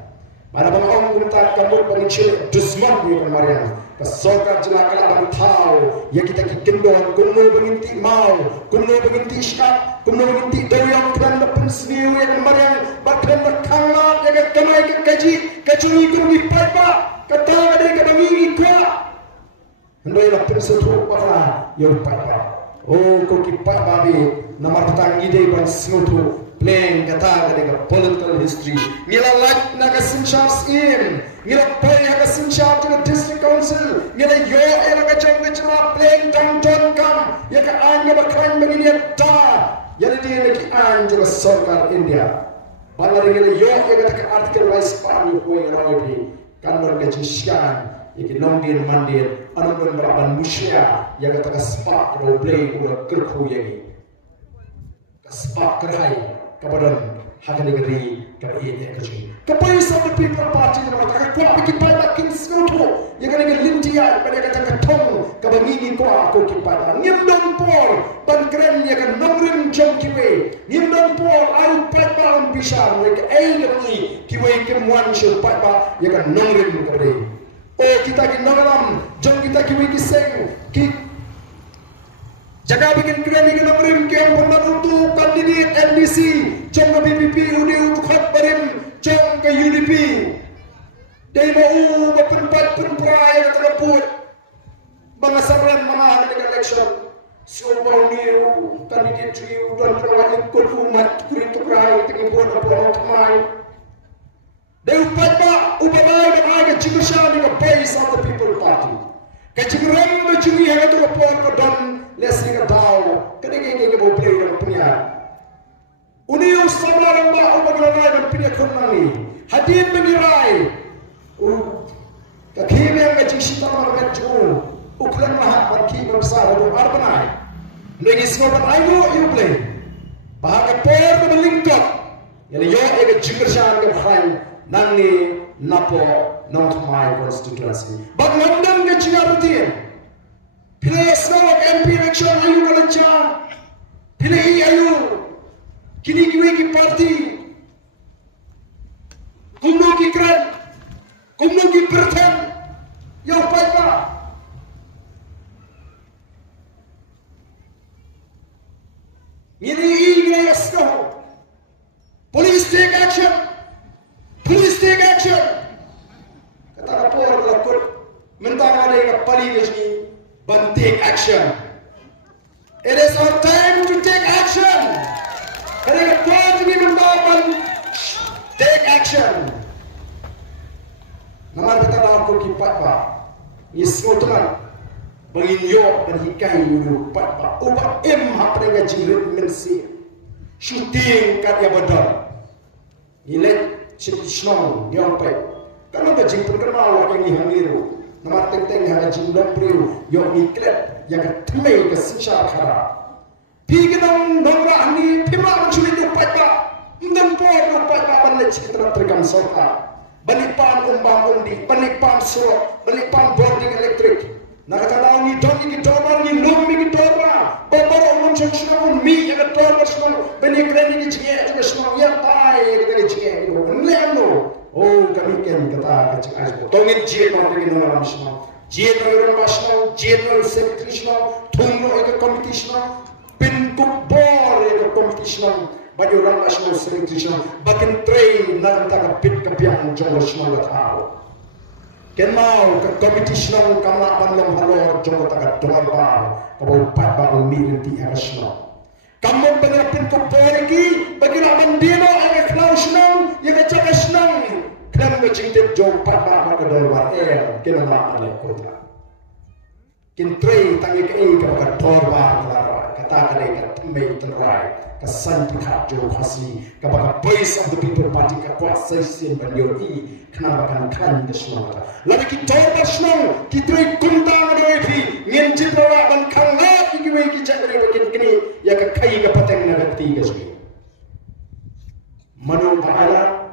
Mana bang orang minta kamu pengicil dusman ni kemarin. Ke sarkar jelaka abang tahu. Ya kita ki gendon kuno benginti mau, kuno benginti syak, kuno benginti doyang kerana pensniu yang kemarin. Bahkan berkangat ya kamai ke kaji, kacuni kuno paipa. Kata ada ke bangi kuat. Hendai lah pensetu pada ya paipa. Oh ko ki paipa nama petang ide ban singoto playing kata dengan political history ngila like naga sinchas in ngila pay haga sinchap to the district council ngila yo era ka jang kecema playing tang ton kam ya ka anya bakran begini ta ya dia ki anja sarkar India balar ngila yo ya ka artikel Spanyol ko ngila kan mereka jiskan iki nongdin mandir anong beraban musya ya ka spa do play ko kerku yagi spark kerai kepada hak negeri kerajaan kecil. Kepada some people party yang mengatakan kuat bagi pada king snoto yang kena lintia pada kata ketong kebangi kuat ko kipada ngimdon por ban keren yang kan nongrim jom kiwe ngimdon por au pada on bisa mereka ai kiwe kemuan syul pada yang kan nongrim kepada oh kita ki nongram jom kita kiwe kiseng ki jaga bikin keren ini nomrim ke yang pernah untuk kandidat NDC jom ke PPP udi untuk hak barim jom ke UDP dari mau berpenpat perempuan terleput bangsaran mama dengan election semua niu kandidat triu dan perwakilan ikut umat kuritu perai dengan buat apa mai dari upaya dan agak cimasya dengan base of the people party kecigeran berjumi hanya terleput ke don lesi ka daw kadang ke bo play ng punya uniu sabla ba o maglalay ng punya kunani hadin mengirai Kakhibiang ka jingshita market ju uklan lahat barki bersara do arbanai negi snoban ayo yuble bahaka por ko belingkot yani yo ega jingershan ga khain nangi napo not my constituency but ngandang ga jingarutin pile snow MP election ayu kalacha pile ayu kini ki party kumno ki kran kumno ki perten yo paipa ini igre yasno police take action kata rapor lakut mentang ada yang pali ni ban take action. It is our time to take action. Kaya rapor ni mentang take action. Naman kita lakukan kipat ba, ismo teman, bangin yo dan hikai yo pat ba, ubat hapre nga jirit mensi, shooting kat ya badal, ilet shnong yang pe, kalau ka jing perkara awak yang hangiro, naman teng hanga jing priu, yo iklet yang tmei ka sisha khara, piginang nongra ani pimang chulit yo pat ba, ndem po yo pat ba banle chitra terkam soka. Balipan umbang undi, balipan surok, balipan boarding elektrik. Nakatalaw ni Don ni Gitorba, ni Lum ni Gitorba. Babaro umum siyang mi, yung Gitorba siyang, benikren ni Gitorba, yung siyang, yung tay, yung Gitorba, yung Leano. Oh, kami ken kata kacang asbo. Tongin jien na rin na naman siyang. Jien na rin naman siyang, jien na rin secretary siyang, tungno yung committee siyang, pinkubor yung committee siyang, bagi orang nasional sering tisang bakin train na antara pit kapiang jong nasional tao ken mau ke competition kama panlam halor jong taka dorba kabau pat ba umil di nasional kamu pengrapin ko porgi bagi ramen dino aga klausnang yang jaga senang kan ngejingtip jong pat ba ka dorba ken ma ale kontra ken train tangi ke ka dorba kata kade ka tmei tenrai kesan pihak jauh khasi kepada voice of the people party kuasa sin banyoi kenapa kan semua lalu kita bersama kita kuntang dengan itu ngenjit bawa dan kangat kita cakap begini kini ya kekai kepateng negati gasmi manu baala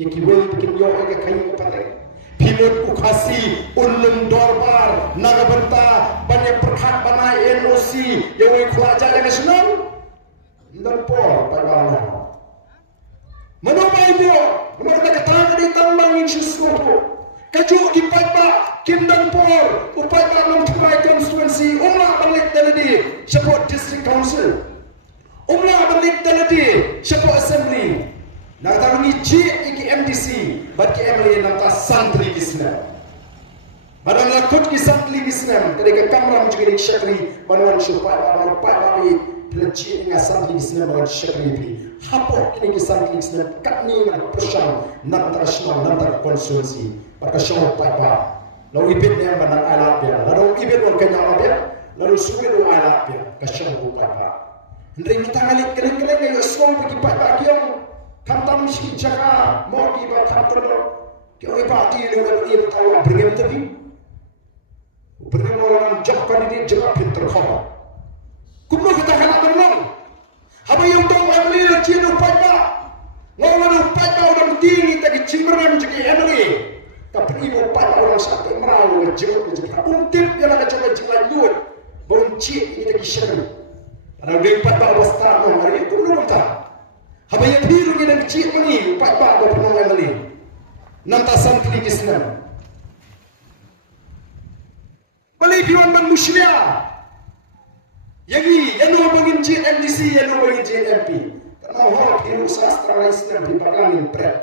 ya kiwel bikin yo ya kekai kepateng pilot ukasi ulum dorbar nagabanta banyak perhat banai NOC yang ikhlaja dengan senang dan por pada menamai mo mereka katakan di tambangin sesuatu kajuk di pada kim dan por upaya dalam tuai konstituensi umlah balik daladi support district council umlah balik daladi support assembly nak tahu ni J iki MDC bagi MLA nak santri Islam badan lakut ki santri Islam ketika kamera menjadi syakri badan supaya badan pelajari dengan santri Islam dengan syakri hapok ini kisah Islam kat ni dengan persyang nak internasional nak konstitusi pada syawal apa lalu ibit yang bandang alat dia lalu ibit orang kenya alat dia lalu sulit orang alat dia kesyawal apa hendak minta alik keleng-keleng yang semua pergi pada kiong kantam si jaga mau di bawah kantor kiong ipati dengan ia tahu beringat tadi beringat orang jauhkan ini jaga pintar kau kumno kita kena tolong. Apa yang tahu Emily Chin upaya, ngomong upaya orang tinggi tadi cimram jadi Emily. Tapi ibu upaya orang satu merau ngejek. Untip yang ada coba jalan luar, boncik ini tadi syari. Ada dia upaya orang setara hari itu belum tahu. Apa yang biru ni dan cik ni upaya orang penuh Emily. Nantasan kini Islam. Balik biwan ban muslim. Yagi, yang bangin JMDC, yang bangin JMP. Karena orang hidup sastra Islam di Parlemen Pret.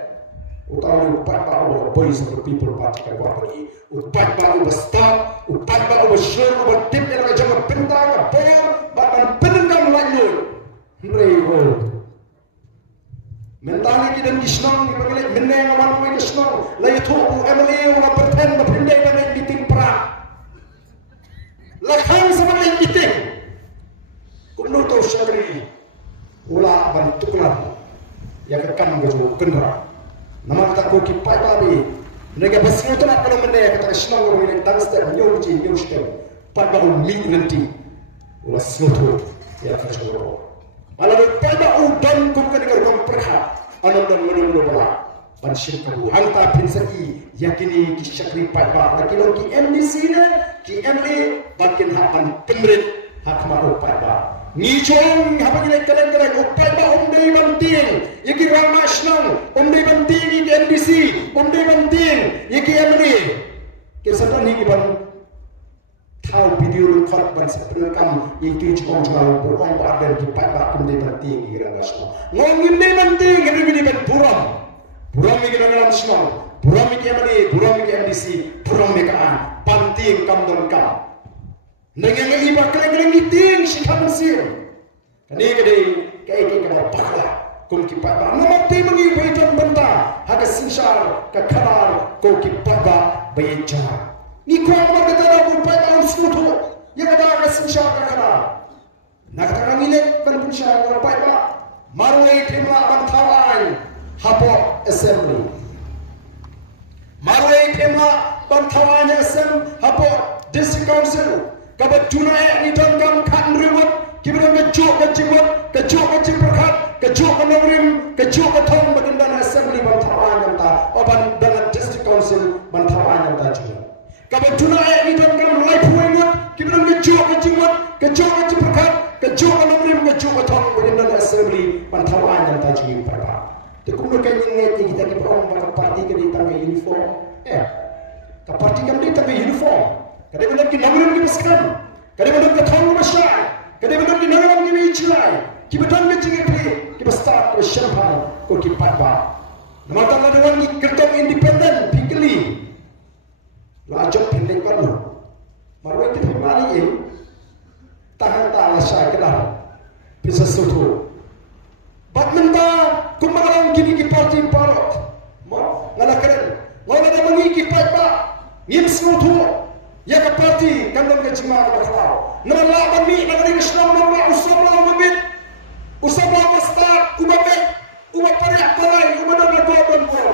Utama upat bawa voice of the people party kabuat lagi. Upat bawa stop, upat bawa share, upat tip yang akan jangan bentang, kapor, bahkan penenggam lanjut. Mereka. Mentang lagi dan kisnong, dipanggil meneng awal kue kisnong. Lalu tu MLA orang berten, berpindai dan meeting perang. Lakang sama lain meeting. Kuno tahu syakri ulah bantukan yang akan berjumpa kendera. Nama kita koki pai babi. Mereka berseru tu nak kalau mendengar kata senang orang yang dance step new step pada umi nanti ulah seluruh ya kacau malah pada udan kumkan dengan perkara anak dan menunggu bola pansyir kabu hanta pinsai yakini kisakri pada lagi lagi MDC ki MA bakin hakan pemerit hak mahu pada ngicong apa gini kalian upai ba umdai banting yaki ramas nang umdai banting iki MDC umdai banting yaki MA kesatan ni ban tahu video record ban seperekam itu cuma berong badan di pada umdai banting iki ramas ngong umdai banting ini ban buram iki dalam semua buram iki MA buram iki MDC buram iki banting kam don kam dengan iba keleng-keleng giting si kamusir. Kani kai kada pakla kum ki paba. Namati mangi baitan banta haga sinsar ka karar ko ki paba bayeja. Ni ko amma kata na ko paba usmuto. Ya kada ka sinsar ka karar. Nakata ngile kan punsha ko paba. Marway timla ban thawai hapo assembly. Marway timla ban thawai assembly hapo district council. Kabat tunai ni tangkam kan riwat kibran kejuk perkat kejuk menawrim kejuk ketong baginda assembly bantawan ta oban dan district council bantawan ta juga kabat tunai ni tangkam lai puingut kibran kejuk perkat kejuk menawrim kejuk ketong baginda assembly bantawan ta juga perka tekunu kan ingat kita ki perong parti ke di tangga uniform ka parti kan di tangga uniform kadang-kadang kita nampak kita sekarang, kadang-kadang kita tahu masyarakat, kadang-kadang kita nampak kita icilai, kita tahu kita cingepli, kita start ke syarhan, ko kita patba. Nama tanda dengan kita kerja independen, pikirli, lajak pendek baru, maruah kita mari ini, tahan tahan saya kenal, bisa suatu. Batmenta, kumpulan kini kita parti parot, mau ngalah keren, mau ada mengi kita patba, ngim suatu. Ya ke parti kandang ke cima ke kau. Nama bami negeri Islam nama usama mabit, usama mastar ubabe, ubapariak palai ubana berkorban pura.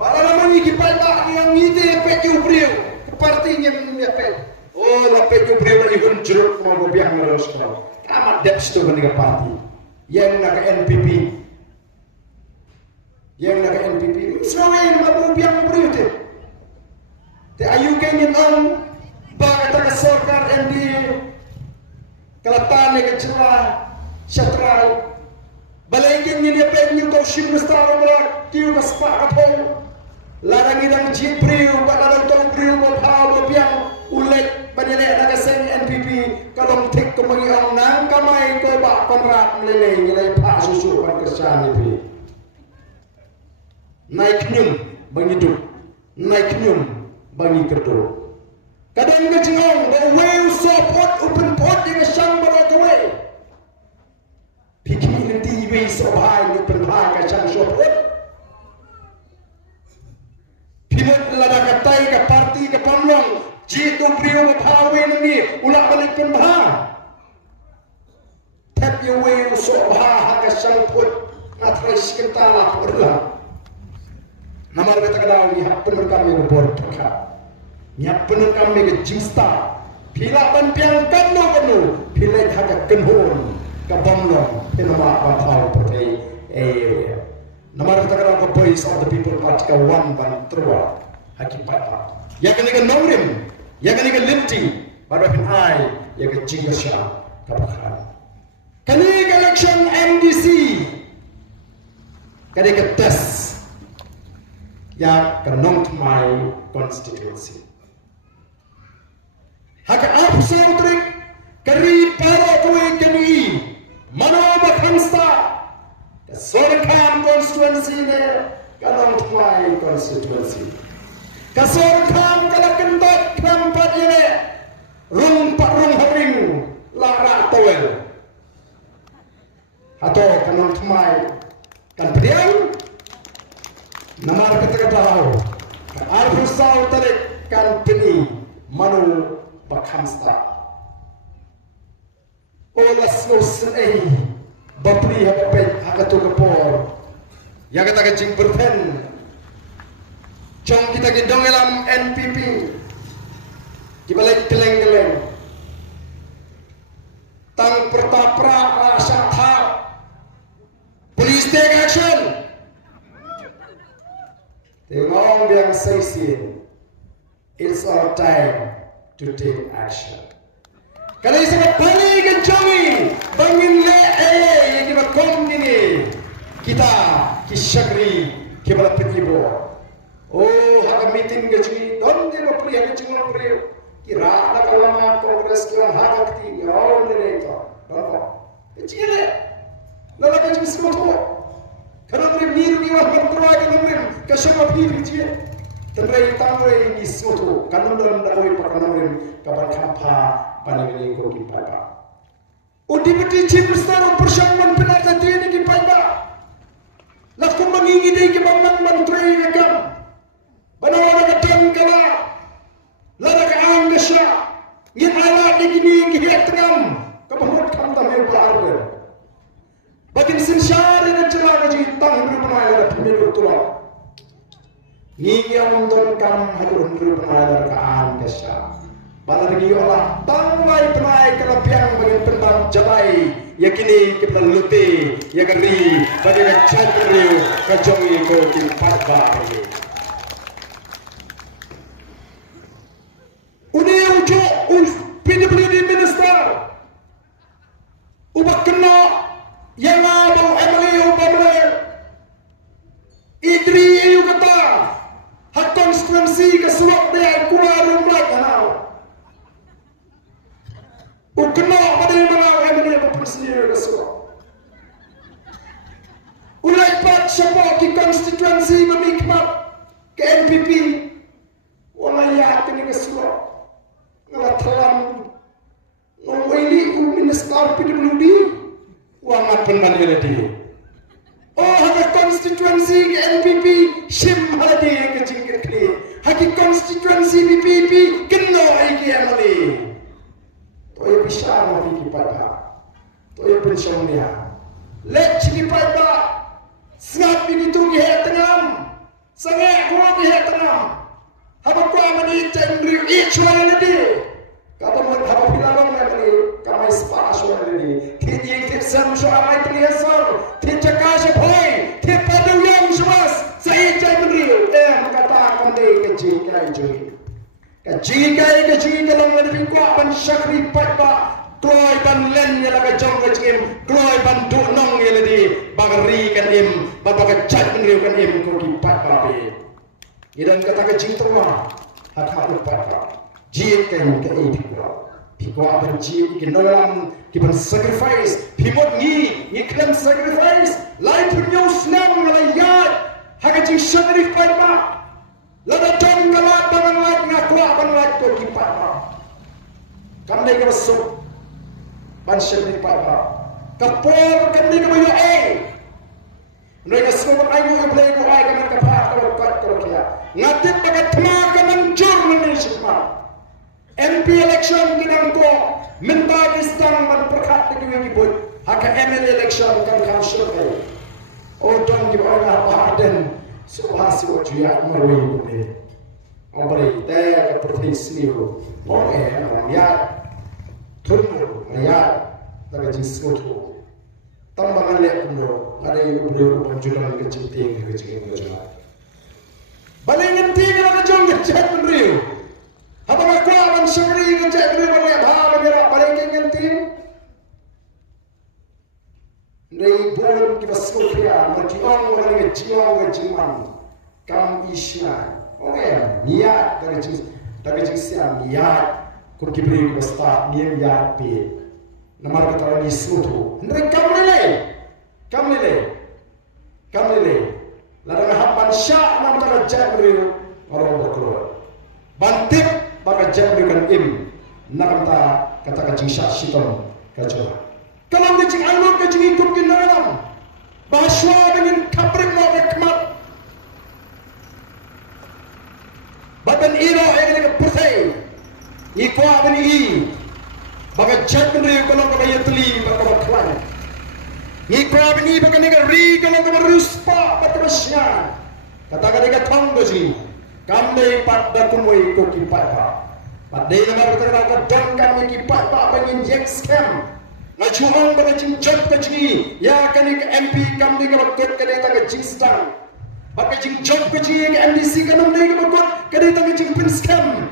Para nama ni kipai tak yang ngide peki ubriu ke parti yang nyepel. Oh, lapet tu beri lagi jeruk mau biang meros kau. Amat depth tu kan dengan parti. Yang nak NPP, semua yang mau biang beri tu. Te ayu kenyin om, bagai tak sorkar MD, kelatan yang kecewa, syatrai. Balai kenyin dia penyu kau simnustar orang kiu kaspak atau larang idang jibriu, bagai tong briu mau hal biang ulet. Padahal nak sen NPP kalau tik kemengiang nang kamai ko ba konrat meleleh nilai pak susu pan kerjaan itu. Naik nyum bagi hidup, naik nyum bagi kerja. Kadang kecingong bawa support open port di kesang berotowe. Pikir nanti ibu sobai open port kesang support. Pimut lada katai ke parti ke pamlong. Jitu beriu berhawe ni ulah balik penbah. Tap your way so bah hak sangput ngatris kentala perlah. Nama kita kenal ni hak penuh kami berbor perkat. Ni hak penuh kami ke jimsta. Pila banpiang kanu pila hak kenhon kabamlong penama batau pertai area. Nama kita kenal ke voice of the people article 1 ban terwa hakikat. Ya kena naurim. Ya kan ikan linti, baru kan ai, ya kan jinggasya kapakan. Kani election MDC, kani ikan tes, ya kan non my constituency. Hak apa sautrik, kari para kue kani, mana bakansta, kesorkan constituency ne, kan non my constituency. Kesorkan kalau kentot kenampat ini rung haring lara towel atau kanon tumai kan beriang namar kata tahu kan arfusau tarik kan peni manu bakhamsta olas ngosen bapri hapapet hakato kapor yaga taga jing berpen jong kita gendong elam NPP kibalik geleng-geleng tang pertapra rasa thap police take action tengok yang saisin it's our time to take action kalau isang balik kencongi bangin le yang kita kom ini kita kisagri kibala penibo oh haka meeting gaji don de lo priya gaji lo priya kira na kalama kongres kira haka ti yo le to don kecile lala gaji semua kalau mereka niru niwa berdoa kalau mereka kasih piru cie tentrai tamai ni semua kalau dalam dakwah pakai mereka kapan kampa panini ko kipada udipati cipstar persamaan penata ini kipada laku mengingi dei kebangman menteri agam banawana kadang kala lada ka anggasya ngin ala digini kihiat tengam kabahut kam tamir baarber bagin sinsyari dan celah gaji tang berpenai lada pemilu tulang ngiyam don kam hadur berpenai ka anggasya bala lagi olah tangai penai kelapiang bagi pendam jabai yakini kita luti yakari bagi kacatri kajongi ko timpat bari uni ujo PWD minister ubah kena yang abang Emily Obamle idri ayu kata hak konstituensi kesulok dia keluar rumah kanal ukno pada menang Emily berpersia kesulok ulai pat siapa ki konstituensi memikmat ke NPP walaya kini kesulok ngelatalan ngomeli minister PWD wangat penmaniladi oh haka konstituensi ke NPP sim haladi ke jingkir kli haki konstituensi BPP keno iki Emily toya bisa mati kipada toya pensiunnya lek kipada sengap ini tu ki tengam sangat kuat ki tengam haba ko amani tendri ichwala nadi kaba mo haba pilabang nadi kama ispa ashwala nadi ti yeng ti sam sho amai tri asar ti chakasha phoi ti padu yam shwas sai tendri makata kande ke jikai jui kajikai dalam lebih kuat ban syakri patba kloi ban len ya laga jong kecim kloi ban dunong ya ledi bagari kan im bapak cat ngriu kan im ko ki patba be idan kata ke jingtwa hak hak patba ji kan ke i pikwa ban ji ki nolam ki ban sacrifice pimot ni klem sacrifice life nyu snam ngalayat hak ji syakri patba lada jong galat bangan lat ngakwa ban lat ko kipat kandai ka besok ban syekh pat kapor kandai ka bayo mereka semua ayu yang boleh ko ay kan ka pa ko kia ngatit bagat ma ka nang jur ni sikma MP election kinang ko minta istang man perkat ni boy haka ML election kan kan syukur oh don't give all aden subhasi wa juya marwi ne ambari te ka provinsi ho oke ya turun ya daga jismoto tambangan le kuno ada ubro panjuran ke cinting ke cinting ke jana balengan tiga ka jong ke chat mriu haba ka kwa ban shuri ke chat mriu bale bha bale balengan tin nei bon ki baskopia mati ong wala ke jiong ke jiman kam isya oke niat dari jingsian niat kur kibri ko sta niat pe namar kata ni sutu ndre kam lele ladang hapan sya nam tara jabri orang berkeluar bantip baka jabri kan im nakanta kata ka jingsha siton kajwa kalau ngejing alur kejing ikut kinaram bahaswa dengan kabrik mo rekmat badan iro yang ini putih Iko abani baga jadre kalau kau yatli baga bakwan. Iko abani baga nega ri kalau kau ruspa baga basya. Kata nega thong doji. Kami pada kumui ko kipat ba. Pada nama kata kau don kami kipat ba bangin yak scam. Ngajuang baga jinjat kaji. Ya kani ke MP kami kalau kot kani taga jingstan. Baga jinjat kaji ke MDC kanam nega kot kani taga jingpin scam.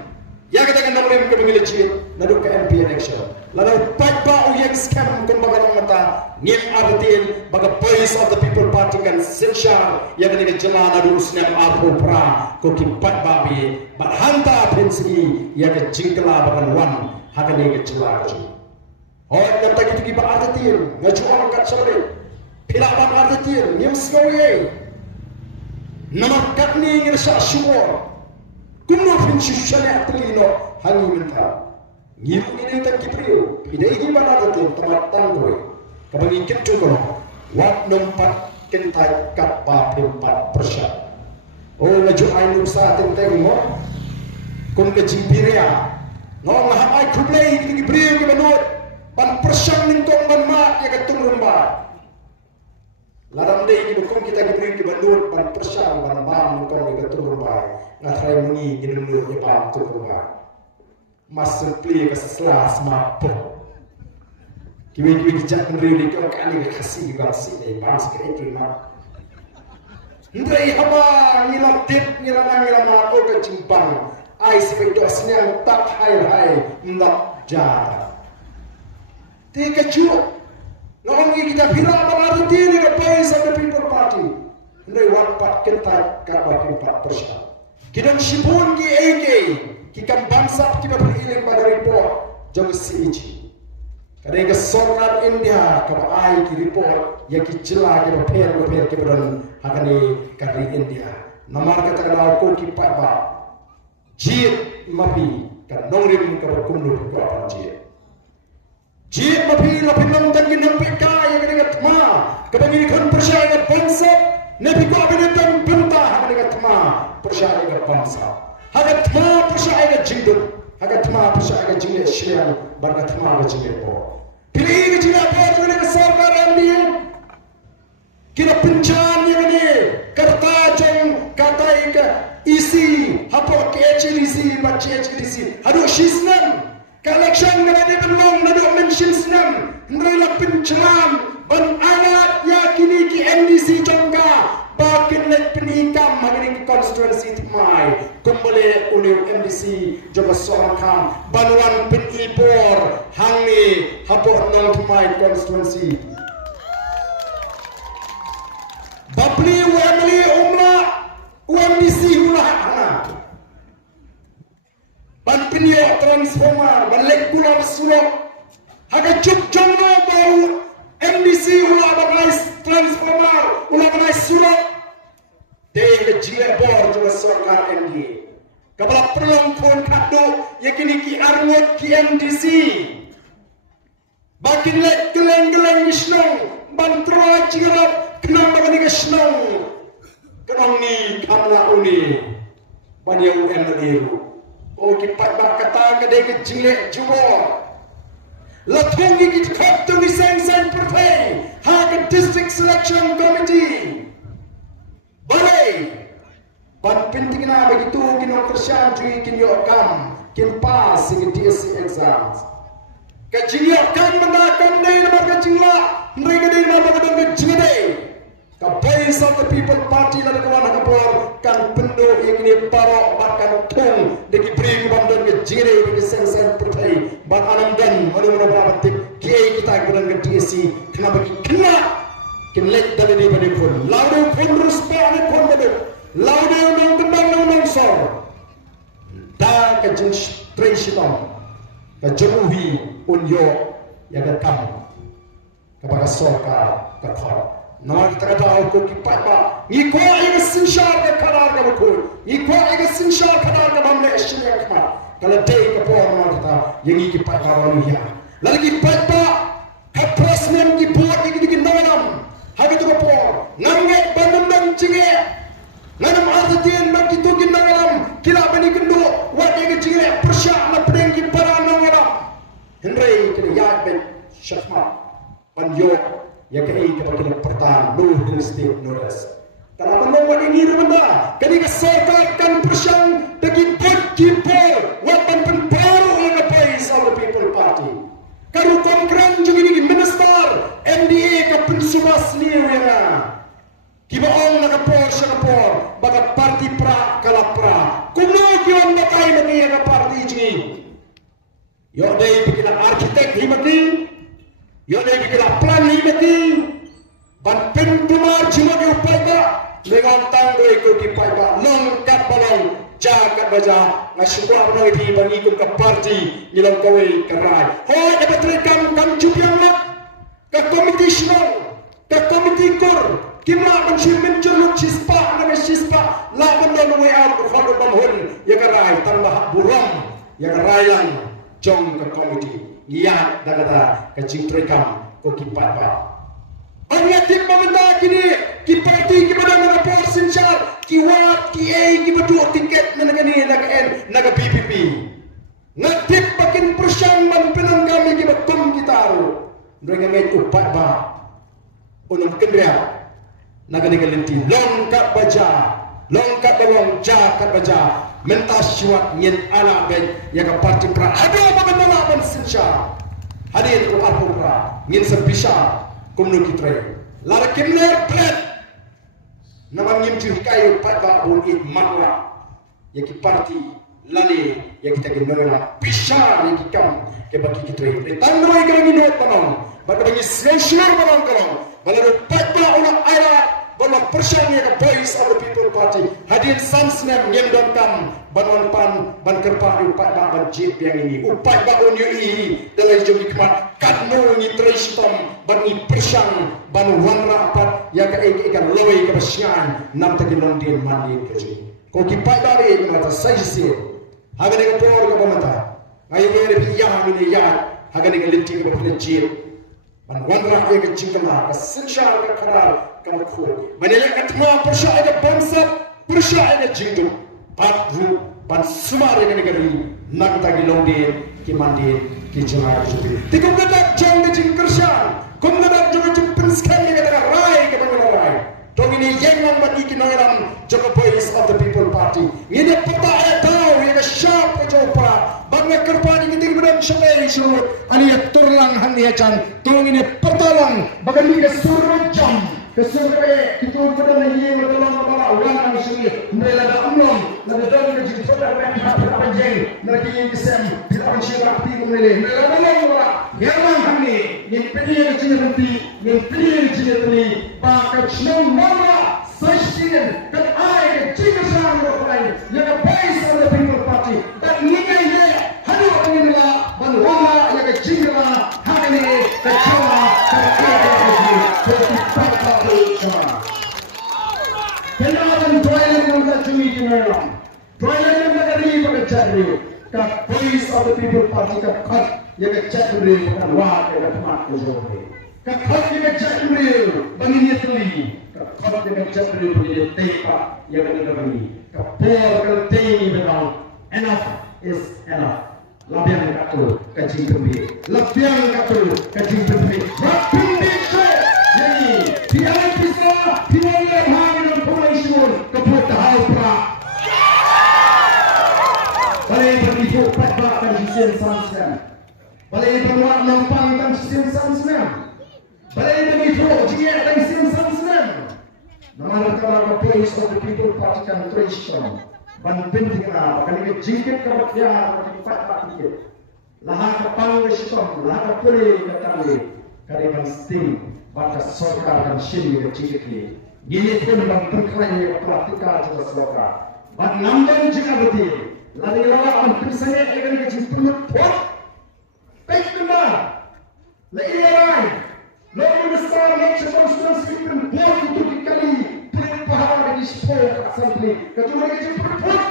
Ya katakan nama mereka memilih ciri naduk ke MP election. Lalu pagba uyek scam kumbaga ng mata ngim abatin baga voice of the people party kan sensyal ya kani jela nadu usnam arpo pra ko ki pagba bi barhanta pensi ya ke jingkla bagan wan hakani ke jela ji. Oh namta gitu ki ba artin ngajuang kat sabre. Pila ba artin ngim skoye. Namak katni ngir sa syukur. Kuno finchi shana atlino hangi minta. Ngiru ini tak kiprio. Idai hibana betul temat tanggoi. Kabangi kitchu kono. Wat nompat kentai kappa 4%. Oh laju ainu sa tenteng mo. Kun ke jimpiria. Ngong hai kublei ki kiprio ki banot. Pan persyang ningkong ban mat ya ketung remba. Laram dei ki dukung kita kiprio ki banot pan persyang ban bam ningkong ki ketung remba. Ngatrai mungi ginum ni pam tu rumah. Masuk pli ke seselas mapo. Kiwi kijak ngeri kau kali kasih bangsi ni bangsi kereta mah. Ndai haba ngila tip ngila ngila mapo ke cimpang. Ai sepedo senang tak hai ndak jada. Tiga cu. Ngongi kita viral berarti ni ke Voice of the People Party. Ndai wapat kita kabar 4%. Kita sibun ki AK, kita bangsa kita beriling pada report jam CEG. Kadang ke sonar India kalau ai ki report ya ki jela kita per kita beran hakani kari India. Namar kata kalau ko ki pa jit mapi kan nongrim ka kumnu ko jit. Jit mapi la pinam tan ki nampi ka ya kadang tma kadang ni kan percaya bangsa nabi ko abidan benta hakani tma percaya ke bangsa. Haga tma percaya ke jingdut. Haga tma percaya ke jingdut syariah. Barga tma ke jingdut po. Pilih ke jingdut po. Jingdut ke sarkar andi. Kira pencan yang ini. Kerta jeng katai ke isi. Hapo ke HDC. Baca HDC. Aduh shisnam. Kaleksyan nga na belum. Nadu mention snam. Nrela pencan. Ban ayat yakini ki MDC jongka. Bakin lek penikam magini constituency mai kumbole uliu MDC joga sorakam banuan penibor hangi hapor nang mai constituency babli wemli umla UMDC ulah ana ban penio transformer ban lek kulor sulo haga juk jongno bau MDC ulah bangai transformer ulah bangai sulo Dei jile bor jua sarkar MD. Kabala perlong kon kado yakini ki arwot ki MDC. Bakin lek geleng gisnong bantra jirap kenam bagani gisnong. Kenong ni kamla uni. Banyau MD. O ki pat kata ke dei jile jua. Latongi ki kap tu ni sen pertai. Ha district selection committee. Boleh. Ban penting na begitu kino kerjaan cuy kino kam kin pas sing DSC exams. Kajinyo kam mendakan dei nama kajingla mereka dei nama kadang kajingde. Ka Voice of the People Party la kawan kapor kan pendo yang ini paro bahkan tung deki beri kebandan kajingde deki sen pertai ban anam dan mana berapa kiai kita kadang ke DSC kenapa kena kin lek dale di bade pun laude pun ruspa ne pun bade laude nang tendang nang sor da ka jin treshitong ka jomuhi unyo ya ka kam ka baga sorka ka khor nama kita kata ko ki pa ni ko ay sinshar ka karar ka ko ni ko ay sinshar karar ka bamle shnya ka kala dei ka po nama kita yangi ki pa ka ya lagi pa ka presmen ki board ki nawanam Hagi tu kapor, nangge bandung jinge, Nanam artian bagi tu gindalam kila bani kendo wadi ke cingre persya na pedeng ki para nangala. Henry kini ya ben syafma panjo ya ke ai ke bagi pertan lu dinasti Nores. Kalau kamu wadi ngir benda kini ke sarkar kan persyang dagi bagi por wapan penparu oleh pais of the people party. Karu konkran juga ni minister MDA ke pensumas liwena. Kiba ong nakapor siya kapor, baka parti pra kalapra. Kuno kiwan bakay magiya ka parti jingi. Yo day bikila architect himati, yo day bikila plan himati. Ban pintumar jimagi upayga, lengang tanggoy ko kipayga, longkat balong, jagat baja, ngasyukwa ko iti bangikum ka parti, nilang kaway karay. Hoy, nabatri kam jupiyang mak, ka komiti sinong, ka komiti kor, Kimla mencermin ceruk cispa nama cispa lawan dan WA berfadu bangun ya kerai tambah buram ya kerailan jong ke komiti niat dah kata kecing terekam ko kipat ba anya tim pemerintah kini kipati kepada naga porsin syar kiwat ki ki betul tiket naga ni naga N naga PPP ngatip makin persyang man penang kami ki betum kita ro mereka ngai upat ba unum kendria nagani galinti longkat baja longkat balong jakat baja mentas syuat nyen ala ben ya ka parti pra ado bagaimana ben sinsha hadir ko parti pra nyen sebisa kumno kitre lara kimner pret nama nyen kayu pada bun it matwa ya ki parti lani ya kita ginona bisa ya ki kam ke bagi kitre tando ai kan minot tamang bata bagi social balong kalong balaro pada ulang ayat Bala persyang yang boys of the people party hadir samsnem yang donkan banwan pan ban kerpa upat ban jip yang ini upat ba on ui dalam jom hikmat kadno ni tristom ban ni persyang ban wanra pat ya ka ikan loi ka basyan nam ta ginon din mandi keji ko ki pat dari mata saisi haga ne ko por ko mata ayo ne bi ya ni ya haga ne linting ko jip ban wanra ya ka jingkala ka sinshar ka karal kamu kuat. Menilai ketemu persyai ada bangsa, persyai ada jingdu, patru, pan semar yang negeri, nak tagi longdin, kimandin, kijengar jubi. Tikum kedak jang di jingkersan, kum kedak juga jemput sekali kedak rai kepada rai. Dong ini yang membuat ikinangan Joko Boys of the People Party. Ini peta tahu, ini sharp kecopa. Bangga kerpan ini tinggi beram syai surut. Ani turlang hani acan, tong ini pertalang. Bagan ini surut jam. Kesurai kita pada lagi bertolong kepada orang yang sini mereka umum mereka dah menjadi saudara mereka berpanjang mereka yang Islam tidak bersyarat di mereka orang yang kami yang pilih yang nanti yang pilih yang ini pakai senang mana sesien dan air jika sama orang yang base of the people party dan nilainya hadir inilah bantuan yang jika hari ini kecewa Kenalan toilet yang cumi di merah, toilet yang negeri pada cari, kat voice of the people party kat yang cari bukan wah yang mat kejauhan, kat yang cari bagi tuli, kat yang cari bagi tepa yang negeri, kat por kerti betul, enough is enough. Labiang katul kacing tembi, labiang katul kacing tembi, labiang dicek. Jadi tiada bisa dimulai hari dan pengalaman kepada hal pra. Balai berdijuk pada dan sistem sanksien. Balai berbuat nampang dan sistem sanksien. Balai berdijuk jika dan sistem sanksien. Nama negara Boys of the People Party kan tradition. Ban penting apa? Kalau kita jingkit kebahagiaan kita tak pikir. Lahar kepang sistem, lahar kepulih kekali. Kalian sting. Maka sorkar dan sini kecil-kecil. Ini pun dalam perkara praktikal juga sorkar. Mat namban jika betul. Lalu lawan perisanya akan kecil penuh pot. Baik kemana? Lagi lain. Lalu besar macam konstitusi sleeping pot itu dikali penuh pahala di sekolah assembly. Kecuali kecil penuh pot.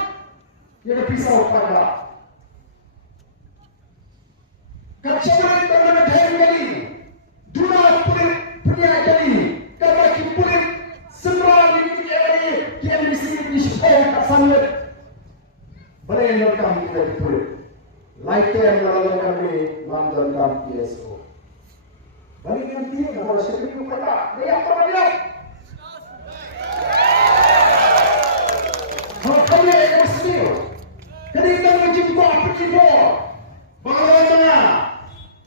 Yang pisau pada. Kecuali tangan dari kali. Dua punya jadi kalau kita semua ini yang di sini 2023. Lifetime lalu kami London PSO. Balik nanti kalau sekali kata, dia apa dia? Kalau kami yang sendiri, ketika menjumpa pergi bagaimana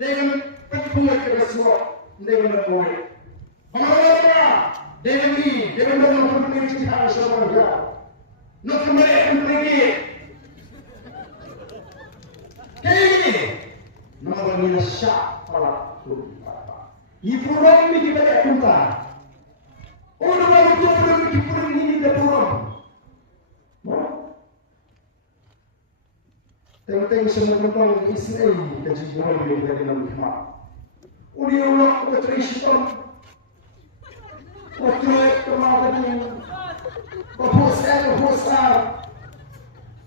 dengan penjual kita semua dengan berbuat, bagaimana dengan berbuat cinta sahaja, nak kembali pergi. Kini, nama dia Syah Falak Kurpa. Ibu orang ini kita tak kunta. Orang orang itu perlu dipulih ini tidak turun. Tengok semua tentang Israel kaji orang yang kita kenal Muhammad. Uli orang keterisian, keterus kemarin, berhusar.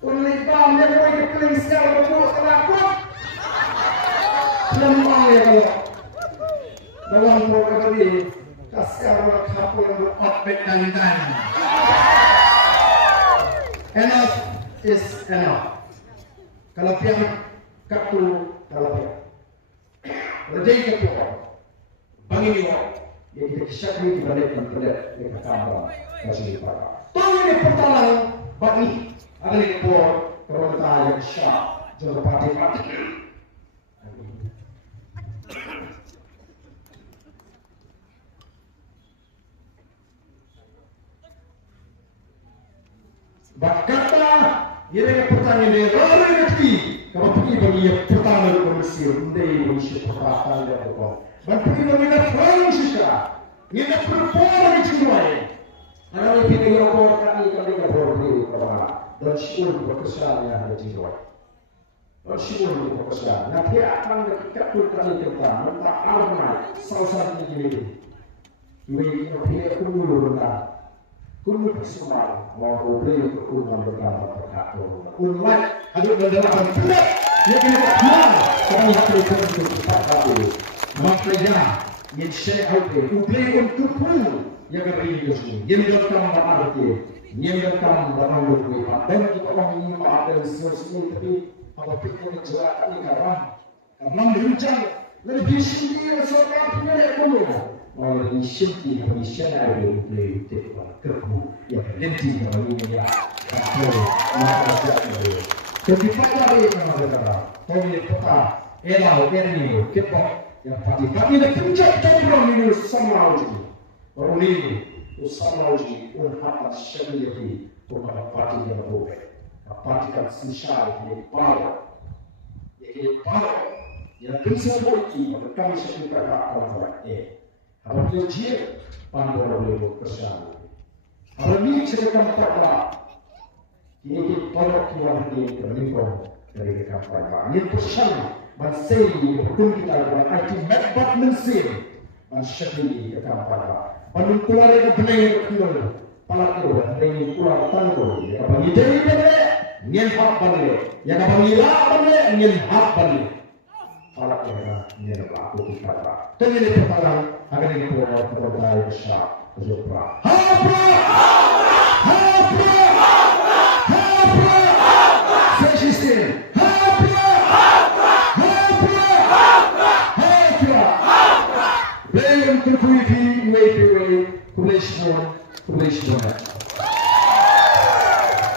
Ulipan dia boleh kepilih sekali berbuat kelakon. Lemah ya kalau dalam program ini kasar kapal yang beropet dan enough is enough. Kalau pihak kartu kalau pihak redai ketua bangi dia yang kita syakri dibalik dan terlihat di kamera kasih para. Tahu ini pertanyaan bagi ada di bawah pemerintah yang Syah Jatuh Parti. Berkata, ia dengan pertanyaan dia lalu nanti kalau pergi bagi yang pertama di Mesir, dia Indonesia pertama dia berbuat. Dan pergi bagi yang Fransisa, ia berbuat di Cina. Ada lebih dari orang kami tidak boleh berbuat. Dan syur berkesan yang ada di luar. Dan syur berkesan. Nanti akan ketika kami kita minta armai salah satu ini. Ini dia kumul rendah, kumul bersama mau boleh kumul berkata berkata. Kumul ada dalam berat. Yang kita kenal kami harus cepat kali. Makanya yang saya harus boleh untuk kumul yang beri Yesus. Yang dalam arti. Nyatakan barang lebih dan kita orang ini ada sesuatu tapi apa pikir juga ini karena berencang lebih sendiri seorang punya kamu oleh sendiri penyisian ada lebih tepat kerbu yang nanti kalau ini ya kalau masa itu ketika hari yang ada kami kata elau ini kita yang pasti kami nak puncak program ini sama lagi orang ini usama uji unhapa syariati kepada parti yang boleh parti kan sosial yang power yang bisa boleh kami sekitar orang apabila dia pandora boleh bersama apabila sekitar kita ini power Tuhan ini terlibat dari kampanye ini bersama mansei betul kita IT medbot mensir masyarakat kampanye penuntulan yang benar betul pelaku dengan pulang tangguh yang bagi dari benar ingin hak benar yang bagi lah benar ingin hak benar pelaku yang aku kata tapi ini pertanyaan agar ini pulang terbaik besar besar hapra hapra hapra hapra